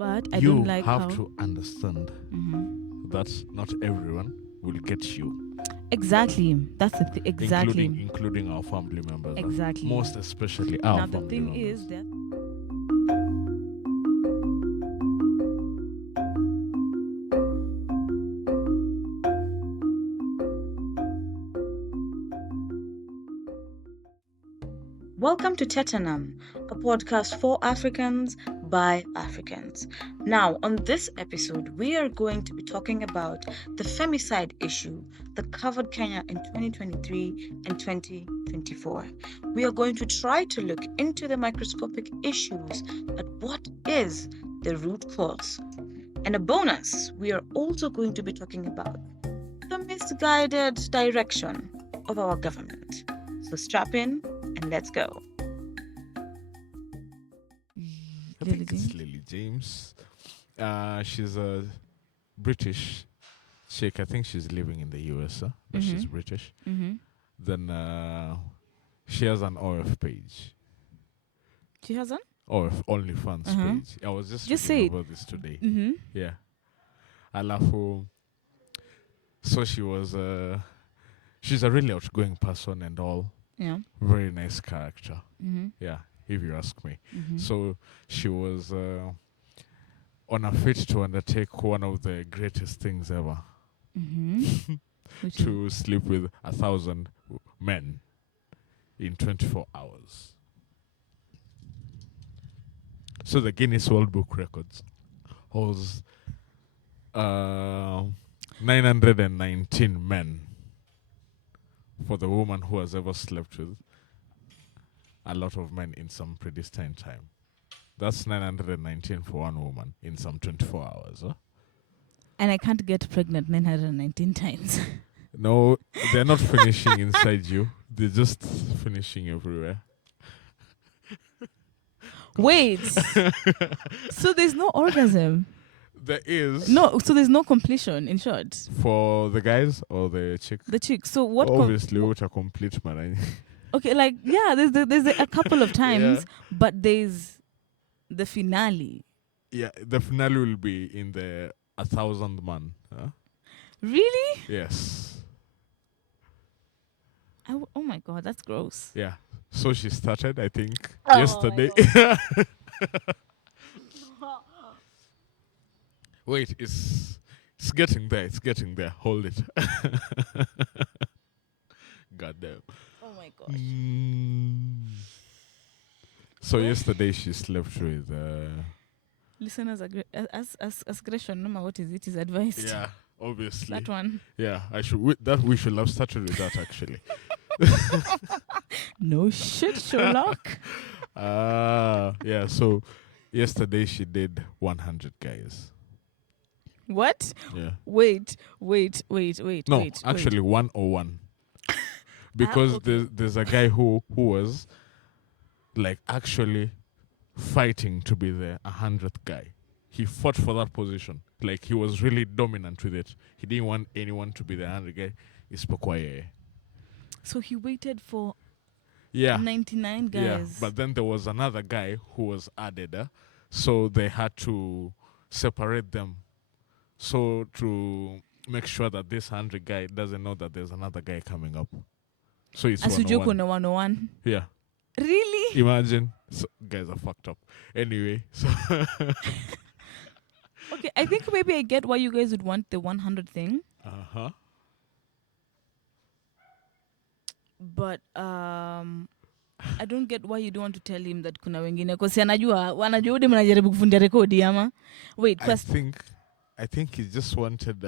But I You don't like have how. to understand that not everyone will get you, Exactly. That's the exactly. including our family members. Exactly. Most especially our Now the family thing members. is that welcome to Tetanum, a podcast for Africans by Africans. Now, on this episode, we are going to be talking about the femicide issue that covered Kenya in 2023 and 2024. We are going to try to look into the microscopic issues at what is the root cause. And a bonus, we are also going to be talking about the misguided direction of our government. So strap in and let's go. I think it's Lily James. She's a British chick. I think she's living in the US, but she's British. Then she has an OF page. She has an? OF OnlyFans page. I was just say reading about this today. Yeah. Alafu. So she was she's a really outgoing person and all. Yeah. Very nice character. Yeah, if you ask me. So she was on a fit to undertake one of the greatest things ever. To sleep with 1,000 men in 24 hours. So the Guinness World Book Records holds 919 men for the woman who has ever slept with a lot of men in some predestined time. That's 919 for one woman in some 24 hours. Huh? And I can't get pregnant 919 times. No, they're not finishing inside you. They're just finishing everywhere. Wait. So there's no orgasm? There is. No, so there's no completion, in short. For the guys or the chick? The chick. So what? Obviously, what a complete man. Okay, like, yeah, there's a couple of times, but there's the finale. Yeah, the finale will be in the 1,000 man. Huh? Really? Yes. Oh my God, that's gross. Yeah. So she started, I think, Oh yesterday. Wait, it's getting there. It's getting there. Hold it. God damn. Oh my gosh. So yesterday she slept with. Listeners, as Gresham, no matter what is it, is advised. Yeah, obviously. That one. Yeah, we should have started with that actually. No shit, Sherlock. Yeah. So yesterday she did 100 guys. What? Yeah. Wait. No, actually 101. Because okay. there's a guy who was like actually fighting to be the 100th guy. He fought for that position. Like he was really dominant with it. He didn't want anyone to be the 100th guy. So he waited for 99 guys. Yeah, but then there was another guy who was added. So they had to separate them. So to make sure that this 100 guy doesn't know that there's another guy coming up. So it's Asujoko 101. no 101. Yeah. Really? Imagine. So guys are fucked up. Anyway, so okay, I think maybe I get why you guys would want the 100 thing. But I don't get why you don't want to tell him that kuna wengine kwa si anajua udi mnajaribu kufundia rekodi ama. Wait, I think he just wanted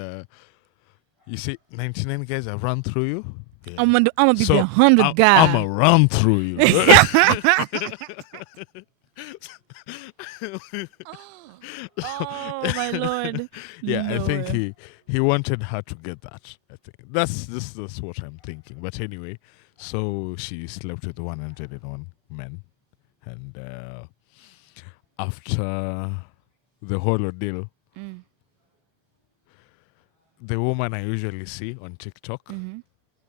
you see 99 guys have run through you. Yeah. I'm gonna be the 100 guy. I'm gonna run through you. Oh my Lord. Yeah, no I think way. he wanted her to get that. I think that's what I'm thinking. But anyway, so she slept with 101 men, and after the whole ordeal, the woman I usually see on TikTok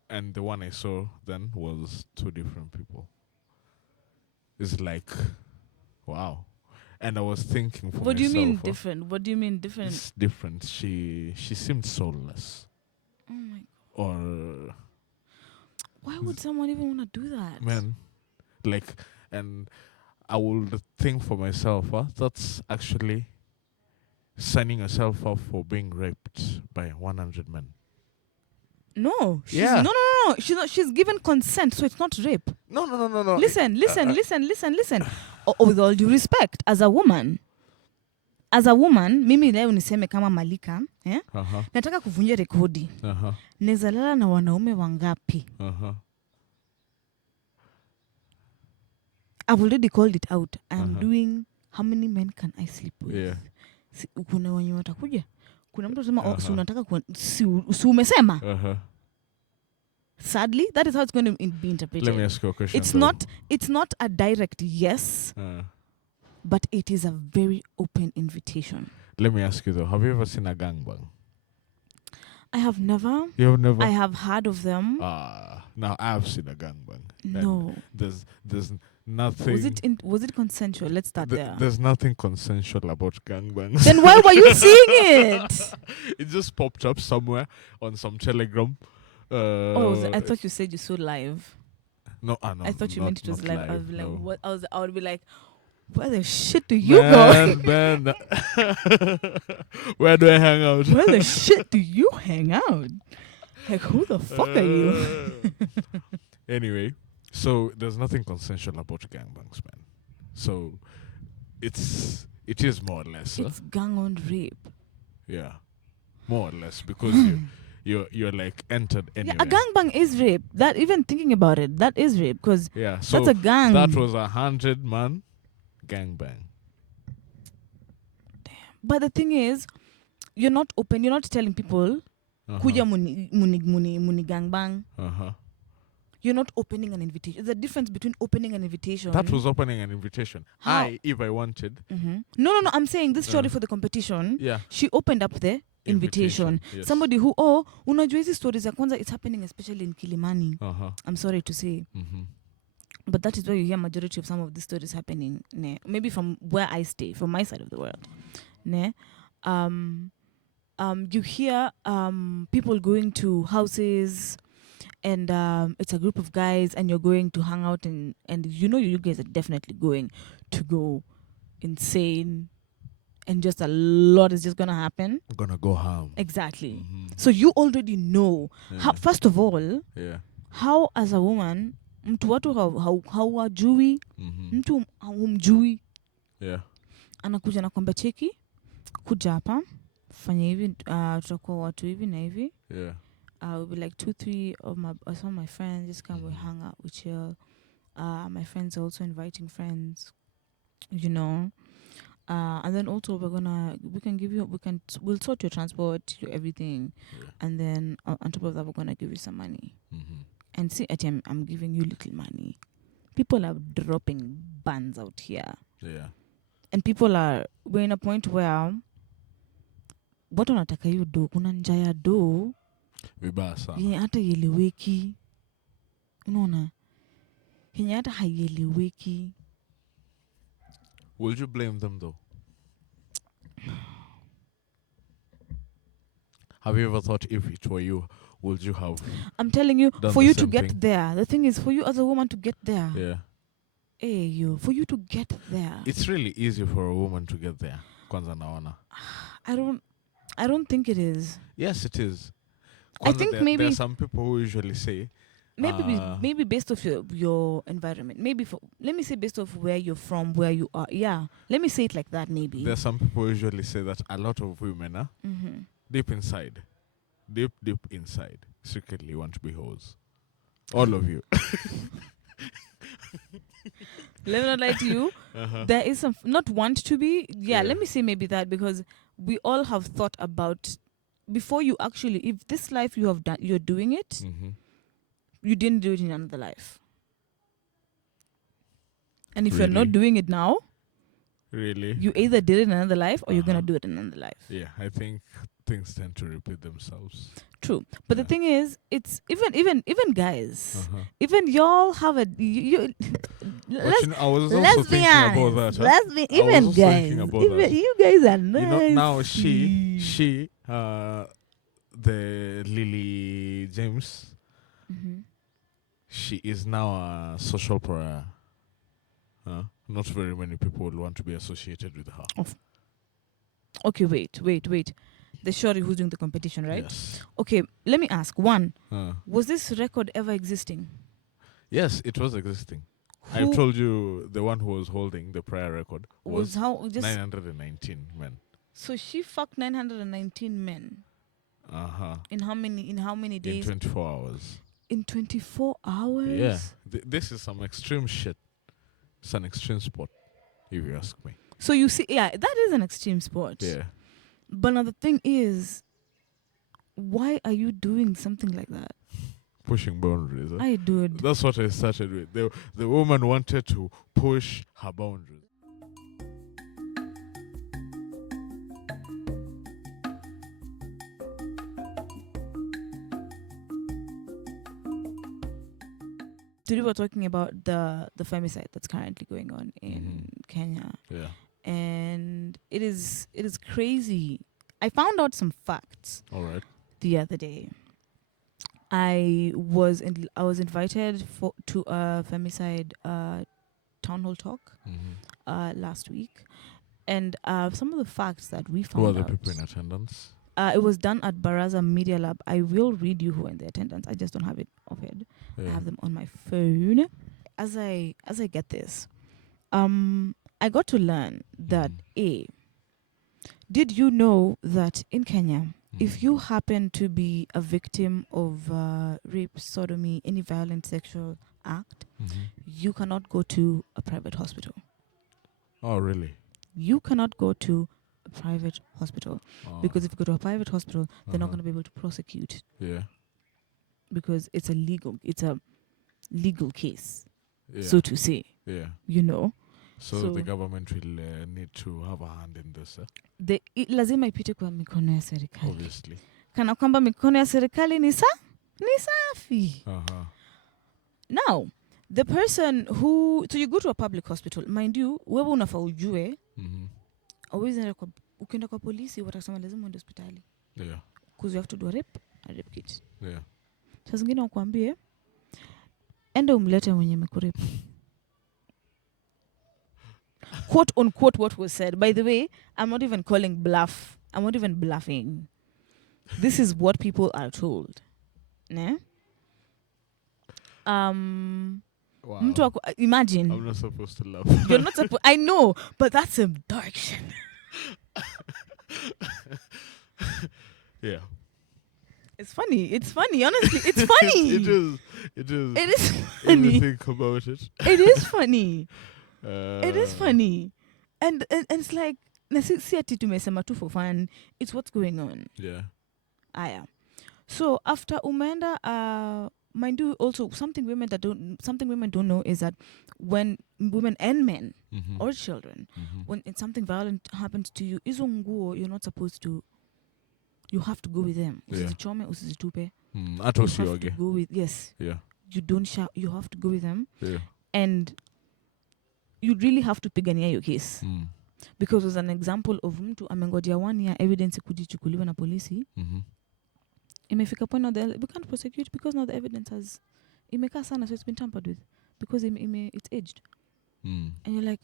and the one I saw then was two different people. It's like, wow. And I was thinking for What do you myself. mean different? What do you mean different? It's different. She seemed soulless. Oh my. Or Why would someone even want to do that? man, like, and I would think for myself, that's actually signing yourself up for being raped by 100 men. No. Yeah. No. She's not. She's given consent, so it's not rape. No. Listen. With all due respect, as a woman, mimi leo niseme kama Malika, nataka kuvunja rekodi. Naweza lala na wanaume wangapi? I've already called it out. I'm doing how many men can I sleep with? Yeah. Kuna wenye watakuja. Kuna mtu anasema si unataka si umesema. Sadly, that is how it's going to be interpreted. Let me ask you a question. It's not a direct yes, but it is a very open invitation. Let me ask you though, have you ever seen a gangbang? I have never. You have never? I have heard of them. Now I've seen a gangbang. No. There's nothing. Was it consensual? Let's start there. There's nothing consensual about gangbangs. Then why were you seeing it? It just popped up somewhere on some Telegram. I thought you said you saw live. No, I thought you meant it was live. I was like, no. what? I would be like, where the shit do you go? Man. Where do I hang out? Where the shit do you hang out? Like, who the fuck are you? Anyway, so there's nothing consensual about gangbangs, man. So it is more or less. It's gang on rape. Yeah, more or less, because you're like entered anyway. Yeah, a gangbang is rape. That, even thinking about it, that is rape, because so that's a gang. That was 100-man gangbang. Damn. But the thing is, you're not open. You're not telling people, kuja muni gangbang. You're not opening an invitation. There's a difference between opening an invitation. That was opening an invitation. How? If I wanted. No. I'm saying this story for the competition. Yeah. She opened up the invitation. Yes. Somebody who, unajua hizi stories ya kwanza, it's happening especially in Kilimani. I'm sorry to say. But that is where you hear majority of some of these stories happening. Maybe from where I stay, from my side of the world. You hear people going to houses, and it's a group of guys, and you're going to hang out, and you guys are definitely going to go insane, and just a lot is just gonna happen. Gonna go harm. Exactly. So you already know. First of all, how as a woman, mtu watu hawajui, mtu humjui, anakuja na kwamba cheki, kuja hapa, fanya hivi, tutakuwa watu hivi na hivi. We'll be like 2-3 of some of my friends just come, we hang out, we chill. My friends are also inviting friends, and then also we'll sort your transport, your everything, and then on top of that we're gonna give you some money. And see, I'm giving you little money. People are dropping bands out here. And we're in a point where what wanataka hiyo do, kuna njaa ya do vibaya sana, yenye hata ieleweki, unaona, yenye hata haieleweki. Will you blame them though? Have you ever thought, if it were you, would you have? I'm telling you, done for the you to same get thing? there, the thing is, for you as a woman to get there, for you to get there, it's really easy for a woman to get there. Kwanza naona. I don't think it is. Yes, it is. I think maybe there are some people who usually say, maybe based off your environment. Maybe let me say based off where you're from, where you are. Yeah, let me say it like that. Maybe there are some people who usually say that a lot of women are deep inside, secretly want to be hoes. All of you. Let me not lie to you. There is some not want to be. Yeah, let me say maybe that, because we all have thought about, before you actually, if this life you have done, you're doing it, you didn't do it in another life. And if you're not doing it now, Really? You either did it in another life or you're gonna Uh-huh. do it in another life. Yeah, I think things tend to repeat themselves. True, but the Yeah. thing is, it's even guys, Uh-huh. even y'all have a But let's I was also let's be thinking about honest. that. Huh? Let's be I was even also thinking guys. about Even that. you guys are Now nice. the Lily James, Mm-hmm. she is now a social pariah. Not very many people would want to be associated with her. Okay, wait. The shorty who's doing the competition, right? Yes. Okay, let me ask. One, Uh, was this record ever existing? yes, it was existing. I've Who told you the one who was holding the prior record was was how just 919 men. so she fucked 919 men Uh-huh. in how many In days? 24 hours. In 24 hours? Yeah. This is some extreme shit. It's an extreme sport, if you ask me. So you see, yeah, that is an extreme sport. Yeah. But now the thing is, why are you doing something like that? Pushing boundaries. Huh? I do it. That's what I started with. The woman wanted to push her boundaries. Today we're talking about the femicide that's currently going on in Kenya, Yeah. and it is crazy. I found out some facts All right. the other day. I was invited to a femicide town hall talk last week, and some of the facts that we found Who are the out. people in attendance? It was done at Baraza Media Lab. I will read you who are in the attendance. I just don't have it offhand. Yeah. I have them on my phone. As I get this, I got to learn that did you know that in Kenya, if you happen to be a victim of rape, sodomy, any violent sexual act, you cannot go to a private hospital. Oh, really? You cannot go to a private hospital because if you go to a private hospital, they're not going to be able to prosecute. Yeah. Because it's a legal case, Yeah. so to say. Yeah. You know. So the government will need to have a hand in this. Lazima ipite kwa mikono ya serikali. Obviously. Kana kwamba mikono ya serikali ni safi. Now, the person who, so you go to a public hospital, mind you, wewe unafaa ujue, always ukienda kwa polisi watasema lazima uende hospitali. Yeah. Because you have to do a rape kit. Yeah. Sasa zingine wakwambie ende umlete mwenye mekurape. Quote unquote what was said. By the way, I'm not even calling bluff. I'm not even bluffing. This is what people are told. Ne? Wow. Imagine. I'm not supposed to laugh. You're not supposed. I know, but that's some dark shit. Yeah. It's funny. Honestly, it's funny. It is. It is If funny. you think about it. It is funny. It is funny. And it's like, si ati tumesema tu for fun. It's what's going on. Yeah. Aya. So after umeenda, mind you, also something women don't know is that when women and men or children, when something violent happens to you, izo nguo you're not supposed to. You have to go with them. Usizichome, usizitupe. You have to go with, yes. Yeah. You don't shout. You have to go with them. Yeah. And you really have to pigania your case. Because there's an example of mtu amengodia 1 year evidence kujichukuliwa na polisi. Imefika point now we can't prosecute because now the evidence has imekaa sana, so it's been tampered with because it's aged. And you're like,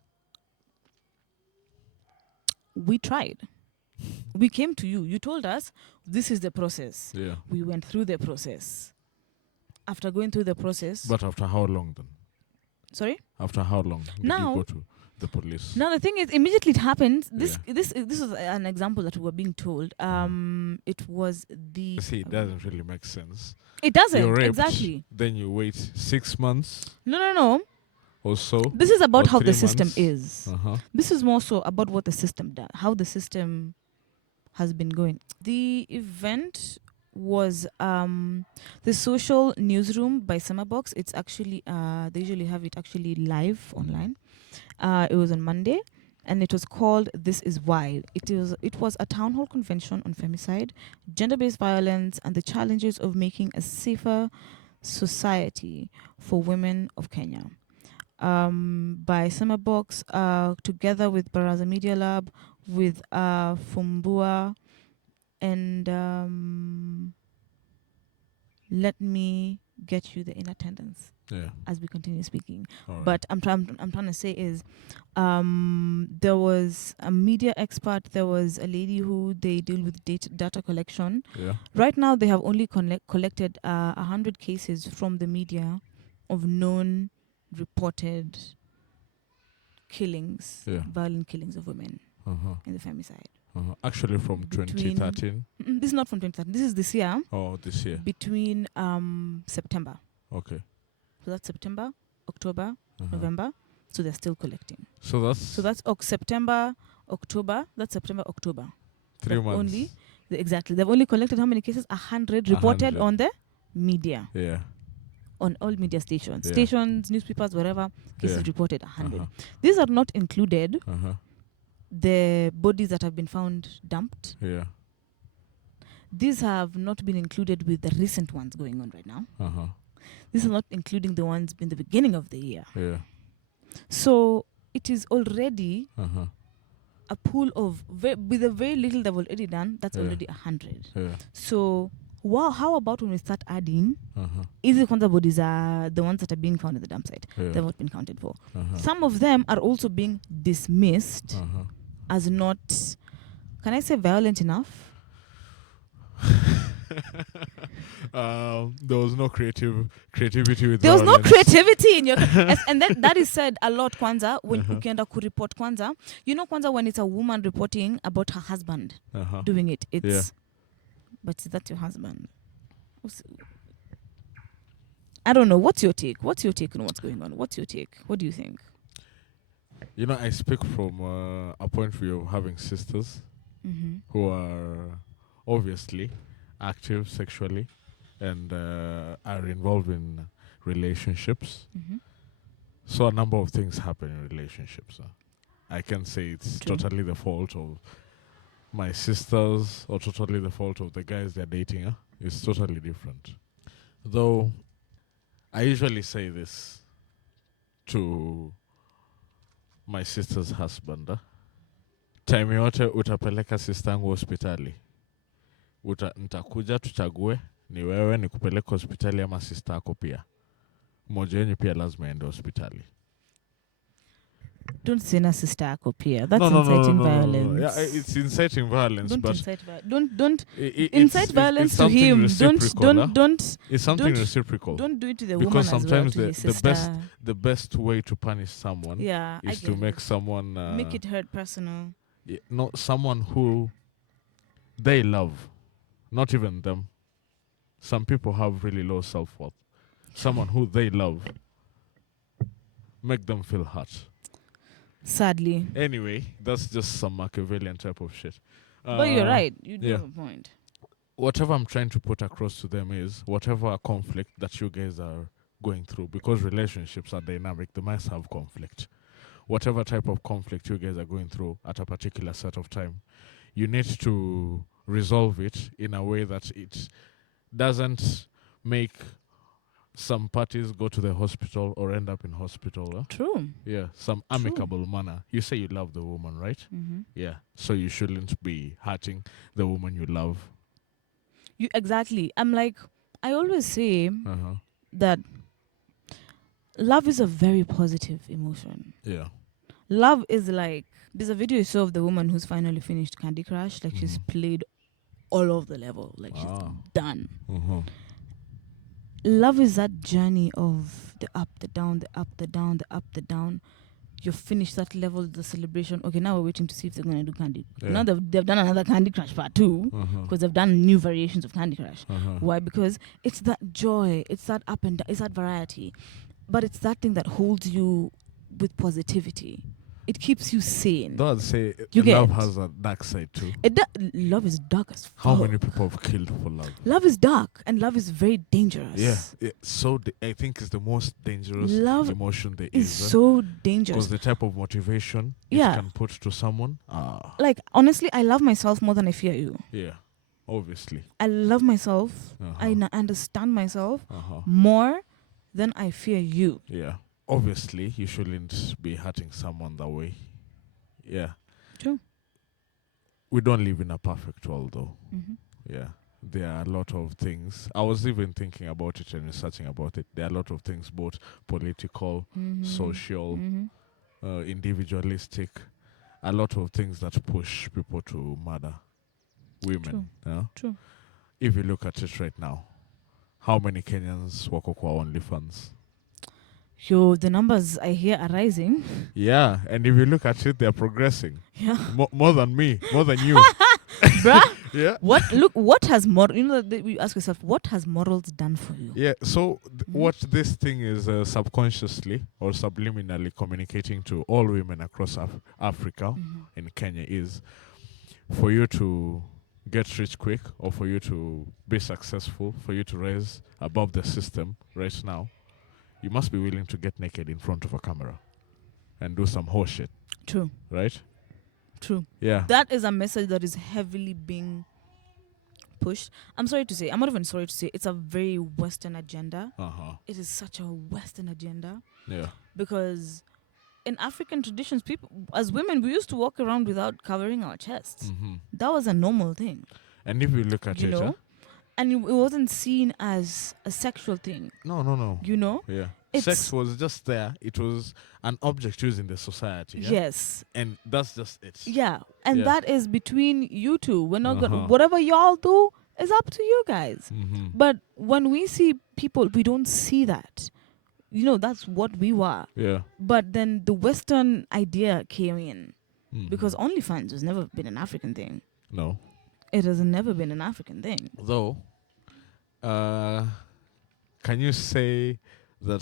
we tried. We came to you. You told us this is the process. Yeah. We went through the process. After going through the process. But after how long then? Sorry? After how long did you go to the police? Now the thing is, immediately it happens. This was an example that we were being told. It was the. See, it doesn't really make sense. It doesn't. You're raped, exactly. Then you wait 6 months. No. Or so. This is about how the 3 system months. is. This is more so about what the system does, how the system has been going. The event was the social newsroom by Summerbox. It's actually they usually have it actually live online. It was on Monday, and it was called "This Is Why." It was a town hall convention on femicide, gender-based violence, and the challenges of making a safer society for women of Kenya. By Summerbox, together with Baraza Media Lab, with Fumbua, and let me get you the in attendance as we continue speaking. Right. But I'm trying to say is, there was a media expert. There was a lady who they deal with data collection. Yeah. Right now, they have only collected 100 cases from the media of known reported killings, violent killings of women in the femicide. Actually, from 2013. This is not from 2013. This is this year. Oh, this year. Between September. Okay. So that's September, October, November. So they're still collecting. So that's September, October. That's September, October. 3 months. Only exactly. They've only collected how many cases? 100 reported 100. on the media. Yeah. On all media stations, Yeah. stations, newspapers, whatever. Cases reported 100. These are not included. The bodies that have been found dumped. Yeah. These have not been included with the recent ones going on right now. This is not including the ones in the beginning of the year. Yeah. So it is already a pool of with the very little they've already done. That's already 100. Yeah. So how about when we start adding? Easy contact bodies are the ones that are being found at the dump site. Yeah. They've not been counted for. Some of them are also being dismissed as not, can I say, violent enough? There was no creativity with there was violence. no creativity in your and then that is said a lot kwanza when ukienda kureport kwanza, you know, kwanza when it's a woman reporting about her husband doing it, it's but is that your husband? I don't know. What's your take on what's going on? What's your take? What do you think? You know, I speak from a point of view of having sisters who are obviously active sexually and are involved in relationships. So a number of things happen in relationships. I can say it's totally the fault of my sisters or totally the fault of the guys they're dating. It's totally different. Though I usually say this to my sister's husband. Time yote utapeleka sistangu hospitali. Nitakuja tuchague ni wewe ni kupeleka hospitali ama sister yako pia. Mmoja wenu pia lazima aende hospitali. Don't say na sister yako pia. That's inciting violence. No. Yeah, it's inciting violence. Don't incite violence to him. Don't. It's something reciprocal. Don't do it to the because woman sometimes as well, the best way to punish someone is to make someone make it hurt personal. Not someone who they love, not even them. Some people have really low self-worth. Someone who they love, make them feel hurt. Sadly. Anyway, that's just some Machiavellian type of shit. But you're right. You do have a point. Whatever I'm trying to put across to them is whatever conflict that you guys are going through, because relationships are dynamic, they must have conflict. Whatever type of conflict you guys are going through at a particular set of time, you need to resolve it in a way that it doesn't make some parties go to the hospital or end up in hospital. True. Yeah, some amicable manner. You say you love the woman, right? Yeah, so you shouldn't be hurting the woman you love. Exactly. I'm like, I always say that love is a very positive emotion. Yeah. Love is like, there's a video you saw of the woman who's finally finished Candy Crush. Like she's played all of the level. Like she's done. Love is that journey of the up, the down, the up, the down, the up, the down. You finish that level, the celebration. Okay, now we're waiting to see if they're going to do Candy. Now they've done another Candy Crush part 2 because they've done new variations of Candy Crush. Why? Because it's that joy, it's that up and down, it's that variety. But it's that thing that holds you with positivity. It keeps you sane. Though I'd say You love get? has a dark side too. Love is dark as How fuck. many people have killed for love? Love is dark, and love is very dangerous. Yeah. I think it's the most dangerous Love emotion there It's is. so Because dangerous. the type of motivation Yeah. it can put to someone. Like, honestly, I love myself more than I fear you. Yeah. Obviously. I love myself. I Uh-huh. understand myself Uh-huh. more than I fear you. Yeah. Obviously, you shouldn't be hurting someone that way. Yeah. True. We don't live in a perfect world, though. Mm-hmm. Yeah. There are a lot of things. I was even thinking about it and researching about it. There are a lot of things, both political, social, individualistic, a lot of things that push people to murder women. True. If you look at it right now, how many Kenyans work on OnlyFans? Yo, the numbers I hear are rising. Yeah, and if you look at it, they're progressing. Yeah. More than me, more than you. Bruh. Yeah. What has moral, you ask yourself, what has morals done for you? Yeah, so what this thing is subconsciously or subliminally communicating to all women across Africa and Kenya is for you to get rich quick or for you to be successful, for you to rise above the system right now, you must be willing to get naked in front of a camera and do some horse shit, True. right? True. Yeah. That is a message that is heavily being pushed. I'm not even sorry to say, it's a very Western agenda. It is such a Western agenda. Yeah. Because in African traditions, people, as women, we used to walk around without covering our chests. That was a normal thing. And if you look at You it, know? And it wasn't seen as a sexual thing. No. You know? Yeah. It's- Sex was just there. It was an object used in the society. Yeah? Yes. And that's just it. Yeah. And Yeah. that is between you two. We're not Uh-huh. gonna, whatever y'all do is up to you guys. Mm-hmm. But when we see people, we don't see that. You know, that's what we were. Yeah. But then the Western idea came in. Mhm. Because OnlyFans has never been an African thing. No. It has never been an African thing. Though, can you say that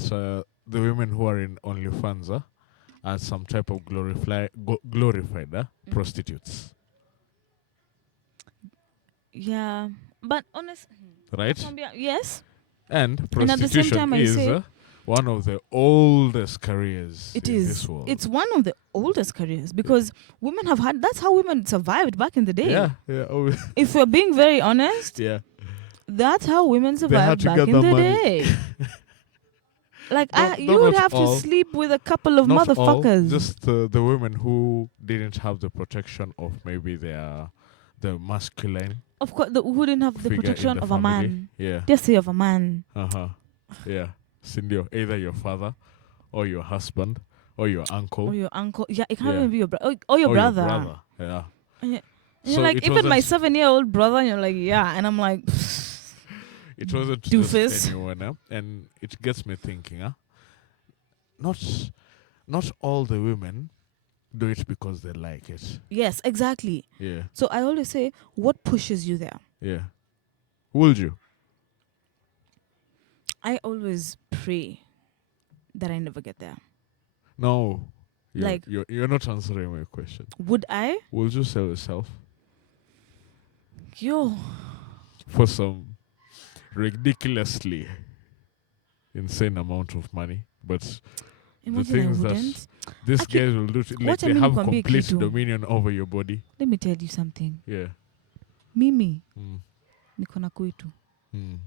the women who are in OnlyFans are some type of glorified prostitutes? Yeah. But honestly, Right? yes, And at the same prostitution time, I is say- one of the oldest careers it in is. this world. It's one of the oldest careers because women have had. That's how women survived back in the day. Yeah. If we're being very honest, Yeah. that's how women had survived to back get in the the money. day. Like Not you would not have all. to sleep with a couple of Not all, motherfuckers. just the women who didn't have the protection of maybe the masculine Of course, who didn't have the figure in protection the of a family. man. Yeah. Just say of a man. Yeah. Sindio, either your father or your husband or your uncle Or your uncle. Yeah, it can't Yeah. even be your brother. Or your or brother. your brother. Yeah. And you're So like, it even my wasn't- 7-year-old brother, and you're like, yeah. And I'm like, It wasn't Doofus. just anyone, and it gets me thinking, not all the women do it because they like it. yes, exactly. Yeah. So I always say, what pushes you there? Yeah. Would you? I always pray that I never get there. No. Like- you're not answering my question. Would I? Would you sell yourself Yo. for some ridiculously insane amount of money? But Imagine things I that wouldn't. these Actually, guys will do, like what I they mean have nikwambie complete kitu. dominion over your body. Let me tell you something. Yeah. Mimi, Mm. niko na kwetu. Mm.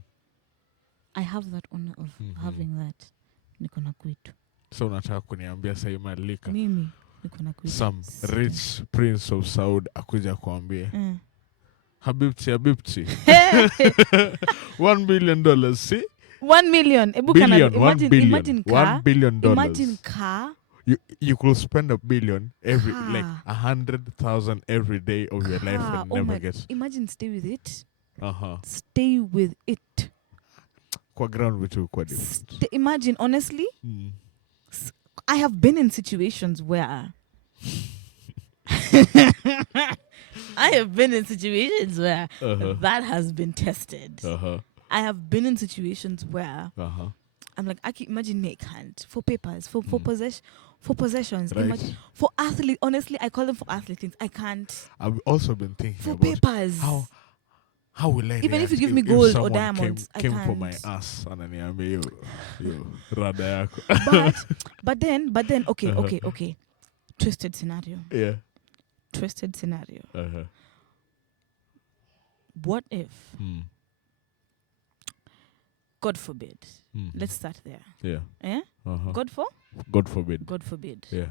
I have that honor of having that. Niko na kwetu. So unataka kuniambia sasa imalika Mimi, niko na kwetu. some rich prince of Saud akuja kuambie Eh. Habibti $1 billion, see? 1 million. Ebu Billion, kana- 1 billion. Imagine car. $1 billion. Imagine car. You could spend $1 billion every Car. like 100,000 every day of your life Car. and Oh never my- get. Imagine stay with it. Uh-huh. Stay with it. Kwa ground vitu kwa different. Imagine, honestly, Mm. I have been in situations where I have been in situations where Uh-huh. that has been tested. Uh-huh. I have been in situations where Uh-huh. I'm like, I can imagine me, I can't. For papers, for possessions. Right. Imagine for athlete. Honestly, I call them for athlete things. I can't. I've also been thinking For about papers. how will I Even if you react give me if gold or someone diamonds, I came for my can't. ass and then yo rada yako. But then, okay, Uh-huh. okay. Twisted scenario. Yeah. Twisted scenario. Uh-huh. What if, Hmm. God forbid, Mhm. let's start there. Yeah. Eh? Uh-huh. God forbid. God forbid. Yeah.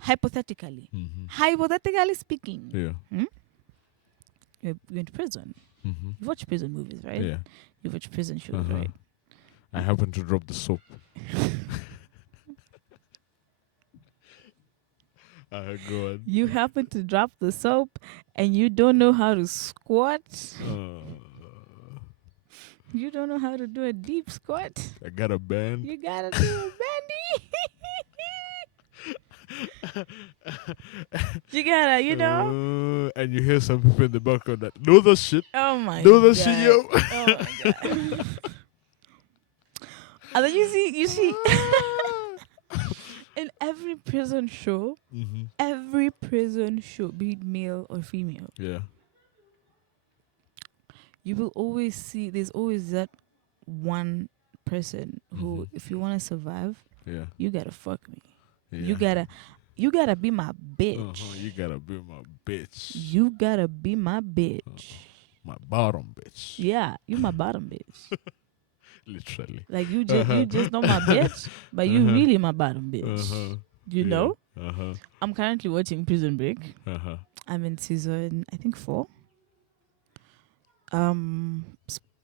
Hypothetically. Mm-hmm. Hypothetically speaking. Yeah. You're going to prison. Mm-hmm. You watch prison movies, right? Yeah. You watch prison shows, Uh-huh. right? I happen to drop the soap. Go on. You happen to drop the soap and you don't know how to squat. You don't know how to do a deep squat. I got a band. You gotta do a bendy. You gotta, And you hear some people in the background that know the shit. Oh my Know the god. shit, yo. Oh my god. And then you see in every prison show, Mm-hmm. be it male or female, Yeah. you will always see there's always that one person who, if you want to survive, Yeah. you gotta fuck me. Yeah. You gotta be my bitch. You gotta be my bitch. You gotta be my bitch. My bottom bitch. Yeah, you my bottom bitch. Literally. Like you just not my bitch, but you really my bottom bitch. You know? I'm currently watching Prison Break. I'm in season, I think 4.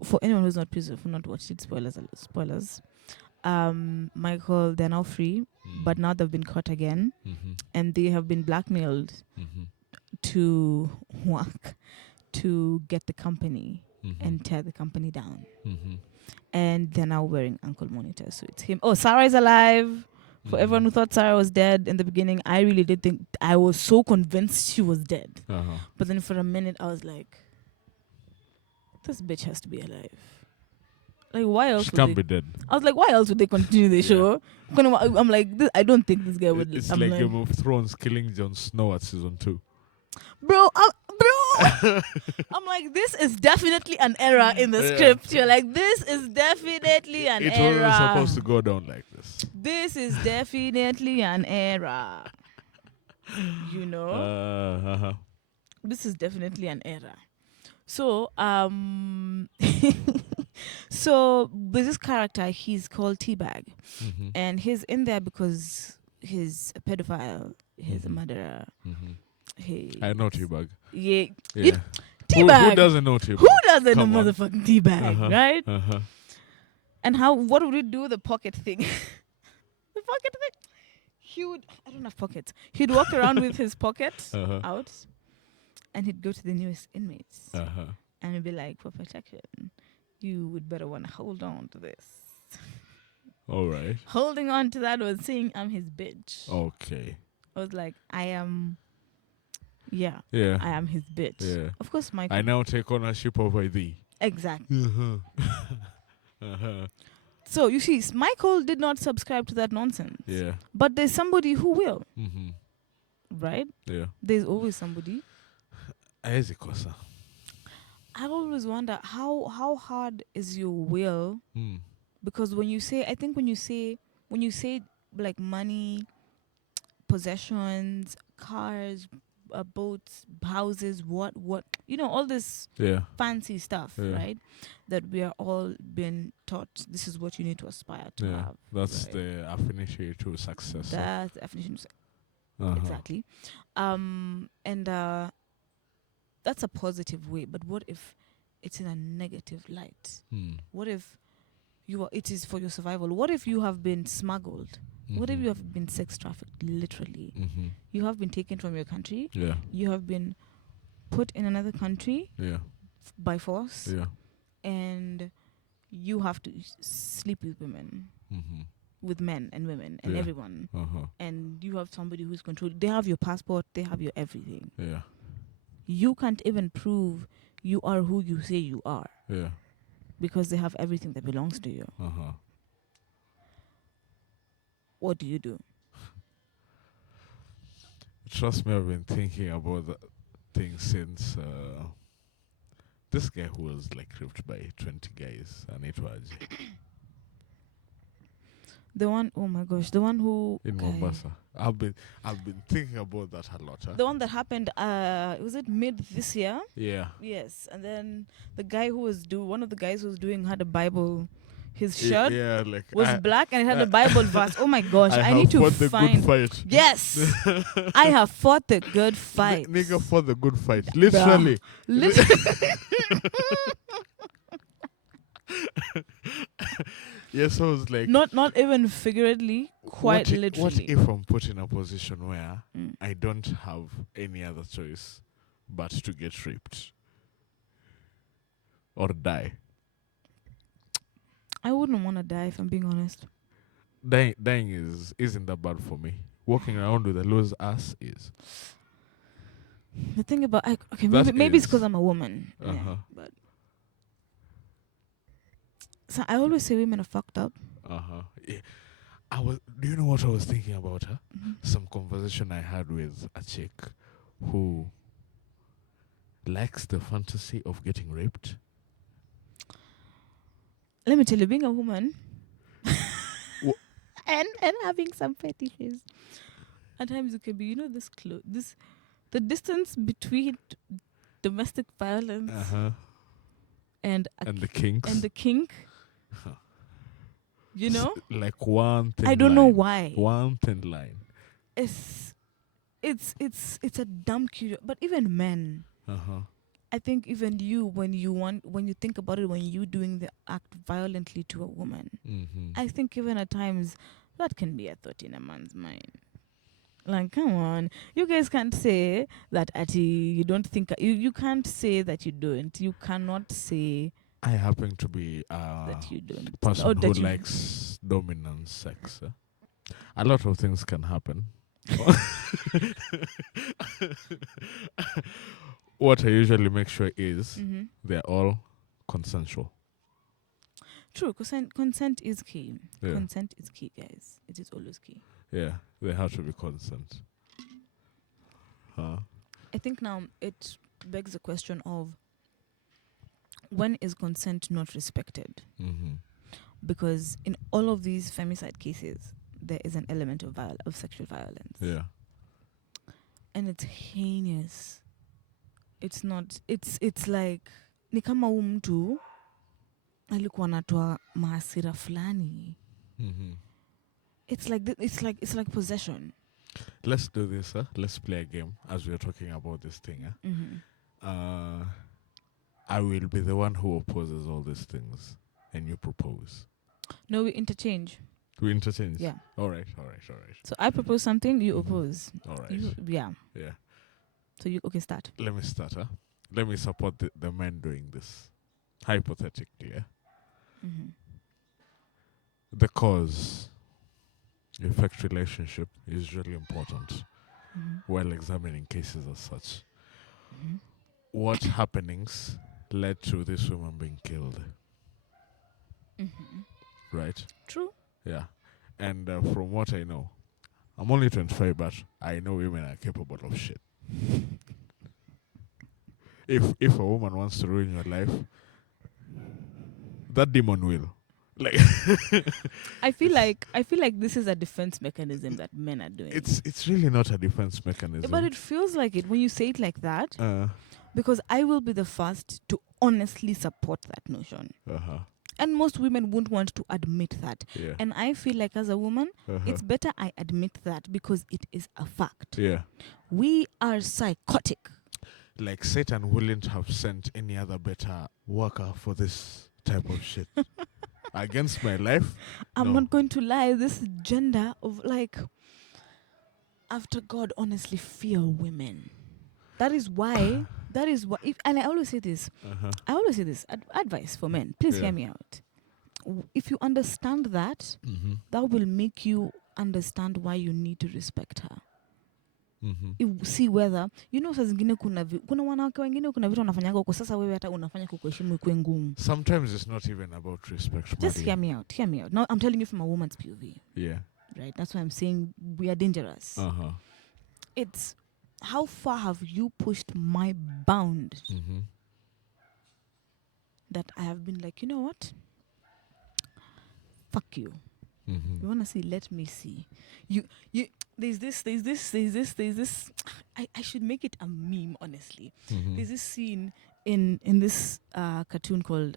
For anyone who's not watched it, spoilers. Michael, they're now free, but now they've been caught again, and they have been blackmailed to work to get the company and tear the company down. And they're now wearing ankle monitors, so it's him. Oh, Sarah is alive. For everyone who thought Sarah was dead in the beginning, I really did think, I was so convinced she was dead. But then for a minute, I was like, this bitch has to be alive. Like, why else? She can't be dead. I was like, why else would they continue the show? I'm like, I don't think this guy would. It's I'm like Game of Thrones killing Jon Snow at season 2. Bro, I'm like, this is definitely an error in the script. You're like, this is definitely an error. It wasn't supposed to go down like this. This is definitely an error. You know? This is definitely an error. So, so with this character, he's called Teabag. And he's in there because he's a pedophile, he's a murderer. I know Teabag. Yeah. Who doesn't know Teabag? Who doesn't know Come on. motherfucking Teabag, right? And what would we do? The pocket thing. The pocket thing. I don't have pockets. He'd walk around with his pocket out, and he'd go to the newest inmates. And he'd be like, for protection, you would better want to hold on to this. All right. Holding on to that was saying, I'm his bitch. Okay. I was like, I am his bitch. Yeah. Of course, Michael. I now take ownership over thee. Exactly. So, you see, Michael did not subscribe to that nonsense. Yeah. But there's somebody who will. Right? Yeah. There's always somebody. Aezikosa. I always wonder how hard is your will? Because when you say like money, possessions, cars, boats, houses, what all this fancy stuff, right? That we are all been taught this is what you need to aspire to have. That's the affinity to success. That's the definition. Exactly. And that's a positive way. But what if it's in a negative light? What if it is for your survival? What if you have been smuggled? What if you have been sex trafficked, literally? You have been taken from your country. Yeah. You have been put in another country. Yeah. By force. Yeah. And you have to sleep with women. With men and women and everyone. And you have somebody who's controlled. They have your passport. They have your everything. Yeah. You can't even prove you are who you say you are. Yeah. Because they have everything that belongs to you. what do you do? Trust me, I've been thinking about that thing since this guy who was like raped by 20 guys and it was The one, oh my gosh, the one who in Mombasa. I've been thinking about that a lot. Huh? The one that happened, was it mid this year? Yeah. Yes, and then the guy who was one of the guys who was doing had a Bible. His shirt Yeah, like was black and it had a Bible verse. Oh my gosh, I need to fought the find. good fight. Yes, I have fought the good fight. Nigga fought the good fight. Literally. Yes, I was like, not even figuratively, quite literally. What if I'm put in a position where I don't have any other choice but to get raped or die? I wouldn't want to die if I'm being honest. Dying isn't that bad for me. Walking around with a loose ass is. The thing about maybe it's because I'm a woman. Yeah, but so I always say women are fucked up. Yeah. Do you know what I was thinking about her? Some conversation I had with a chick who likes the fantasy of getting raped. Let me tell you, being a woman and having some fetishes, at times it can be, the distance between domestic violence and the kinks and the kink. You know, like one thin I don't know why. One thin line. It's a dumb curiosity. But even men, I think even you, when you think about it, when you doing the act violently to a woman, I think even at times that can be a thought in a man's mind. Like, come on, you guys can't say that you don't think. You can't say that you don't. You cannot say. I happen to be that you don't. Person who likes dominant sex. A lot of things can happen. What I usually make sure is they're all consensual. True, consent is key. Yeah. Consent is key, guys. It is always key. Yeah, they have to be consent. I think now it begs the question of when is consent not respected? Because in all of these femicide cases, there is an element of sexual violence. Yeah. And it's heinous. It's not. It's like ni kama mtu alikuwa anatoa mahasira fulani. It's like possession. Let's do this. Let's play a game as we're talking about this thing. I will be the one who opposes all these things, and you propose. No, we interchange. We interchange. Yeah. All right. So I propose something, you oppose. All right. Yeah. So start. Let me start. Let me support the men doing this. Hypothetically, the cause effect relationship is really important while examining cases as such. What happenings led to this woman being killed? Right? True. Yeah. And from what I know, I'm only 25, but I know women are capable of shit. If a woman wants to ruin your life, that demon will. Like I feel like this is a defense mechanism that men are doing. It's really not a defense mechanism. But it feels like it when you say it like that. Because I will be the first to honestly support that notion. And most women won't want to admit that. Yeah. And I feel like as a woman, it's better I admit that because it is a fact. Yeah. We are psychotic. Like Satan wouldn't have sent any other better worker for this type of shit. Against my life. I'm not going to lie. This gender of after God, honestly fear women. That is why. And I always say this. Advice for men. Please hear me out. If you understand that, that will make you understand why you need to respect her. See whether saa zingine kuna wanawake wengine kuna vitu wanafanyaga huko sasa wewe hata unafanya kukuheshimu ikuwe ngumu. Sometimes it's not even about respect. Just hear me out. Now I'm telling you from a woman's POV. Yeah. right? That's why I'm saying we are dangerous. It's how far have you pushed my bound that I have been like, you know what? Fuck you. You wanna see? Let me see. You. There's this. I should make it a meme, honestly. There's this scene in this cartoon called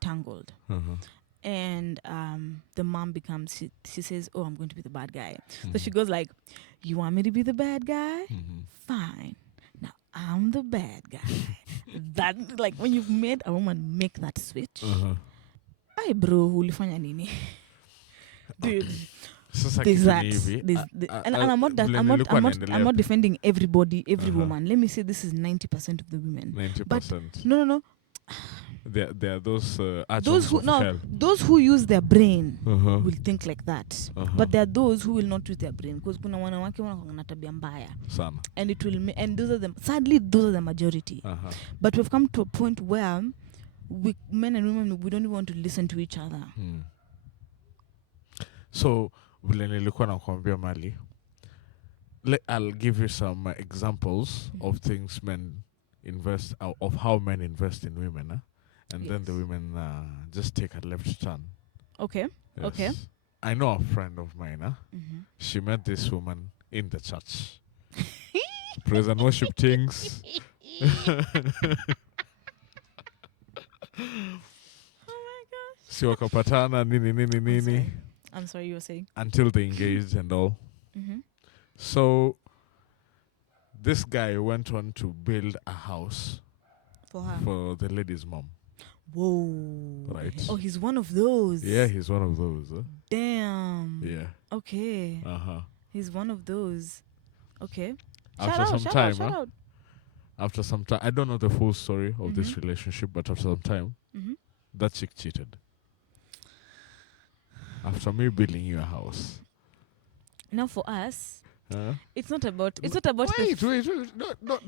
Tangled. And the mom becomes, she says, oh, I'm going to be the bad guy. So she goes like, you want me to be the bad guy? Fine. Now I'm the bad guy. That, like, when you've made a woman make that switch, ay bro, ulifanya nini? Dude, there's that. And I'm not defending everybody, every woman. Let me say this is 90% of the women. 90%. But no. There are those those who use their brain will think like that. But there are those who will not use their brain, because kuna wanawake wana tabia mbaya sana, and it will and those are them. Sadly, those are the majority. But we've come to a point where men and women, we don't even want to listen to each other. So vile nilikuwa nakwambia Mali, I'll give you some examples of things men invest, of how men invest in women, and then the women just take a left turn. Okay. Yes. Okay. I know a friend of mine. She met this woman in the church. Praise and worship things. Oh my gosh. Si wakapatana nini. I'm sorry, you were saying. Until they engaged and all. So this guy went on to build a house for her, for the lady's mom. Whoa. Right. Oh, he's one of those. Yeah, he's one of those. Damn. Yeah. Okay. He's one of those. Okay. After some time, I don't know the full story of this relationship, but after some time, that chick cheated. After me building you a house. Now for us, it's not about. Wait.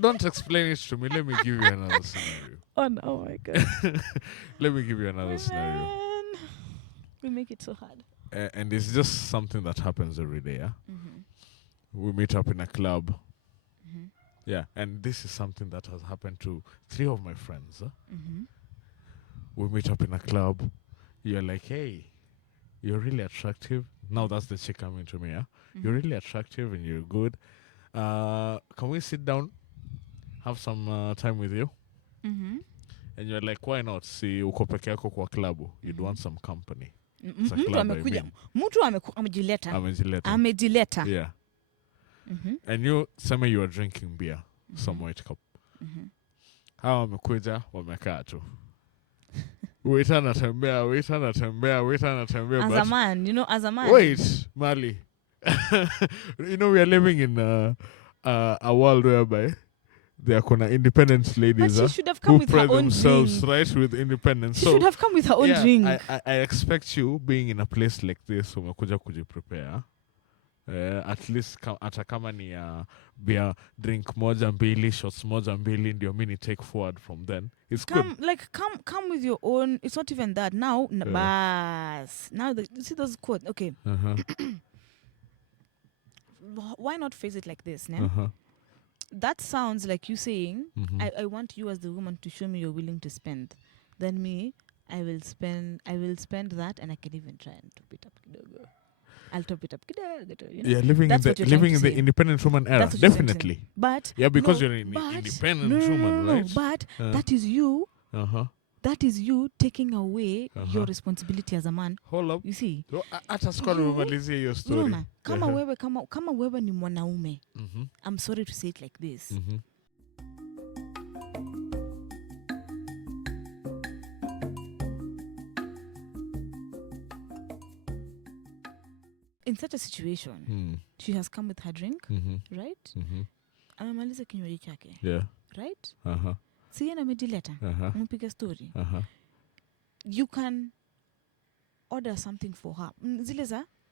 Don't explain it to me. Let me give you another scenario. Oh my God. Let me give you another scenario. We make it so hard. And it's just something that happens every day. Yeah? We meet up in a club. Yeah, and this is something that has happened to 3 of my friends. We meet up in a club. You're like, hey, you're really attractive. Now that's the chick coming to me. Yeah? You're really attractive and you're good. Can we sit down, have some time with you? And you're like, why not? See, uko peke yako kwa klabu. You'd want some company. Mtu amejileta. Yeah. And you, sema you are drinking beer, some white cup. Hawa wamekuja, wamekaa tu. Waiter anatembea. As a man, as a man. Wait, Mali. We are living in a world whereby there are independent ladies who pride themselves right with independence. She should have come with her own drink. I expect you, being in a place like this, umekuja kujiprepare. At least hata kama ni beer drink moja mbili, shots moja mbili, ndio mini take forward from then. It's good. Come with your own. It's not even that. Now, bas. Now, you see those quotes? Okay. Why not phrase it like this, ne? That sounds like you saying, I want you as the woman to show me you're willing to spend. Then me, I will spend that, and I can even try and top it up. I'll top it up. Yeah, living in the independent woman era, definitely. But because you're an independent woman, right? But that is you. That is you taking away your responsibility as a man. Hold up. You see? Hata sikuwa nimemalizia hiyo story. No, kama wewe ni mwanaume. I'm sorry to say it like this. In such a situation, she has come with her drink, right? Amemaliza kinywaji chake. Yeah. Right? Si yeye amejileta. Mpige story. You can order something for her.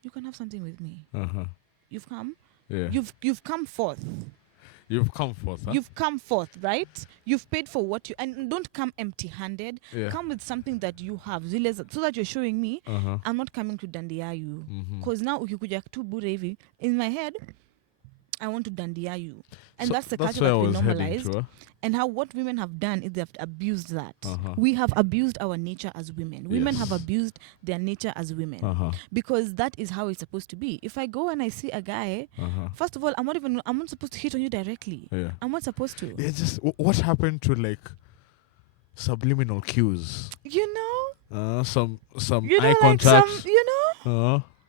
You can have something with me. You've come. Yeah. You've come forth. You've come forth, huh? You've come forth, right? You've paid for what you, and don't come empty-handed. Yeah. Come with something that you have, so that you're showing me Uh-huh. I'm not coming to dandia you. Mm-hmm. Because now ukikuja tu bure hivi, in my head, I want to dandia you. And So that's the that's culture where I that we was heading normalized. to. And how what women have done is they've abused that. Uh-huh. We have abused our nature as women. Women have Yes. abused their nature as women. Uh-huh. Because that is how it's supposed to be. If I go and I see a guy, Uh-huh. first of all, I'm not supposed to hit on you directly. Yeah. I'm not supposed to. Yeah, just what happened to like subliminal cues? You know? Some You eye know, like contact.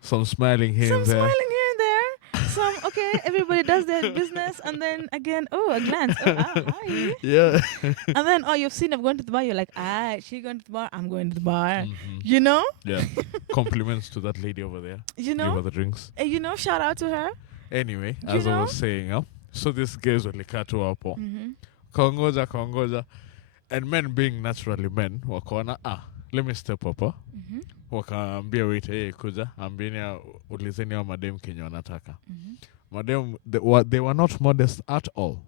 Some smiling here some and there. smiling here and there. Some, okay, everybody does their business, and then again, oh, a glance. Oh, hi. Yeah. And then, oh, you've seen I've gone to the bar. You're like, she going to the bar. I'm going to the bar. Mm-hmm. You know? Yeah. Compliments to that lady over there. You Give her know? the drinks. You know, shout out to her. Anyway, You as I know? was saying, so these guys walikaa tu hapo Mm-hmm. kaongoja, and men being naturally men wakaona let me step up. Mm-hmm. Wakaambia waiter, kuja ambieni ulizeni wa madem kenye wanataka. Mm-hmm. Madam, they were not modest at all.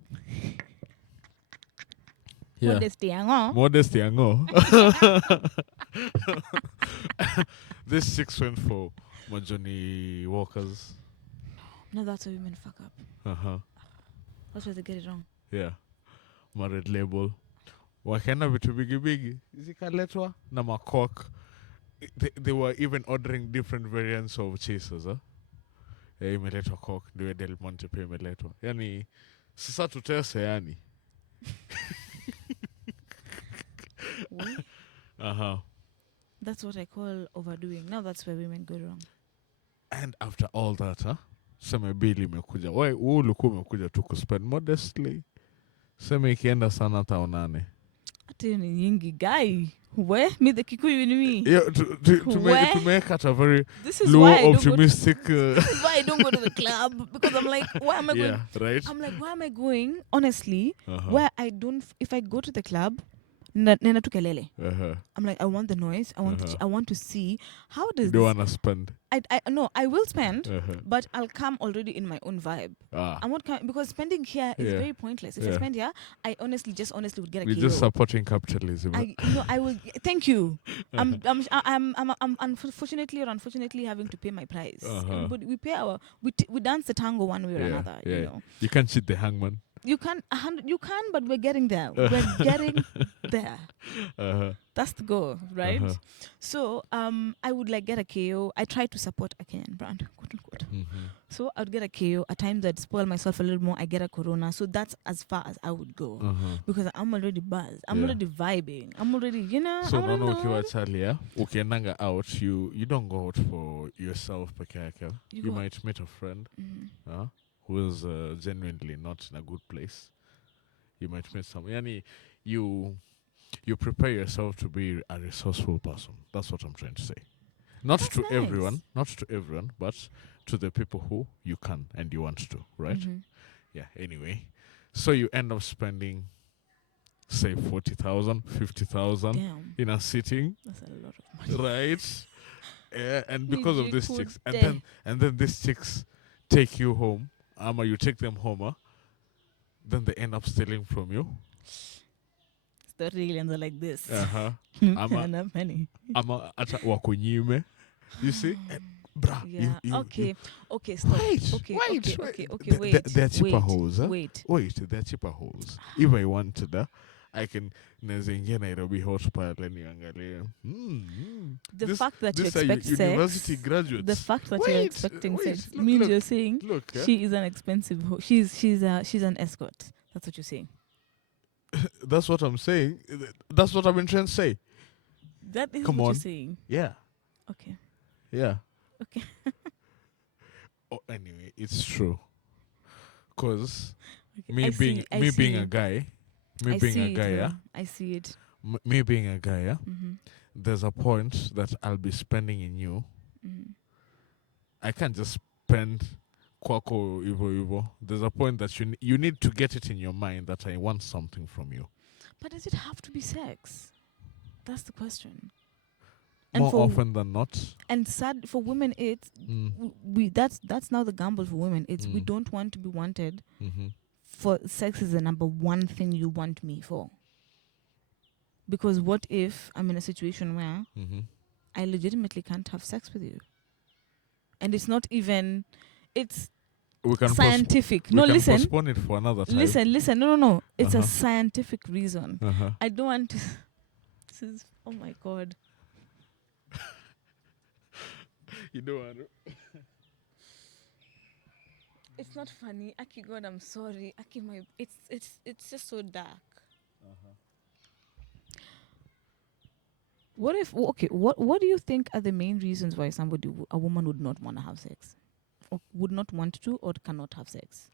Yeah. Modesty, yango. Modesty, yango. This chicks went for Majoni Walkers. No, that's where women fuck up. Uh-huh. That's where they get it wrong. Yeah. Red Label. Wakaenda vitu bigi zikaletwa na makok. They were even ordering different variants of chasers, huh? Imeletwa coke, ndio Del Monte pia imeletwa. Yani sasa tutese yani. Uh-huh. That's what I call overdoing. Now that's where women go wrong. And after all that, sema bili imekuja. Wewe ulikuwa umekuja tu kuspend modestly. Sema ikienda sana taonane. Ati ni nyingi guy. Where? Me the Kikuyu in me. Yeah, to make it a very low optimistic. This is why I don't go to the club, because I'm like, why am I going? Yeah, right. I'm like, why am I going? Honestly, Uh-huh. where I don't. If I go to the club, nena tu kelele. Uh-huh. I'm like, I want the noise. I want to see how does. You don't wanna spend. No, I will spend, Uh-huh. but I'll come already in my own vibe. I'm not coming because spending here is very pointless. If I spend here, I honestly would get a We're KO. just supporting capitalism. I will. Thank you. I'm unfortunately or unfortunately having to pay my price. Uh-huh. But we pay we dance the tango one way or another. Yeah. You know. You can't cheat the hangman. You can, but we're getting there. We're getting there. Uh-huh. That's the goal, right? Uh-huh. So, I would like get a KO. I try to support a Kenyan brand, quote unquote. Mm-hmm. So I would get a KO. At times I'd spoil myself a little more. I get a Corona. So that's as far as I would go. Uh-huh. Because I'm already buzzed. I'm already vibing. I'm already, So I'm no already ukiwa Charlie, ukiendanga out, you don't go out for yourself peke yake. You might meet a friend who is genuinely not in a good place. You might meet someone. Yani, you prepare yourself to be a resourceful person. That's what I'm trying to say. That's to everyone, but to the people who you can and you want to, right? Mm-hmm. Yeah, anyway. So you end up spending, say, 40,000, 50,000 in a sitting. That's a lot of money. Right? Yeah, and because of these chicks. And then these chicks take you home. You take them home, then they end up stealing from you. The aliens are like this. Uh-huh. Penny. Wakunyime. You see? Bruh. Yeah. Okay, stop. Wait. They're cheaper holes. Wait, they're cheaper holes. If I wanted, I can nazingia Nairobi hot pile niangalie. The fact that you expect sex. University graduates. The fact that you're expecting sex means you're saying she is an expensive she's an escort. That's what you're saying. That's what I'm saying. That's what I've been trying to say. That is Come what on. you're saying. Yeah. Okay. Yeah. Okay. Anyway, it's true. Cause okay. me being a guy, I see it. Me being a guy, Mm-hmm. there's a point that I'll be spending in you. Mm-hmm. I can't just spend kwako ivo. There's a point that you need to get it in your mind that I want something from you. But does it have to be sex? That's the question. More often than not. And sad for women, it's we that's now the gamble for women. It's we don't want to be wanted for sex is the number one thing you want me for. Because what if I'm in a situation where I legitimately can't have sex with you? And it's not even, it's We can scientific. we can postpone it for another time. Listen. No. It's a scientific reason. I don't want to. This is, oh my God. You don't want to. It's not funny. Aki, God, I'm sorry. Aki, it's just so dark. What if, okay, what do you think are the main reasons why a woman would not want to have sex? Or would not want to or cannot have sex?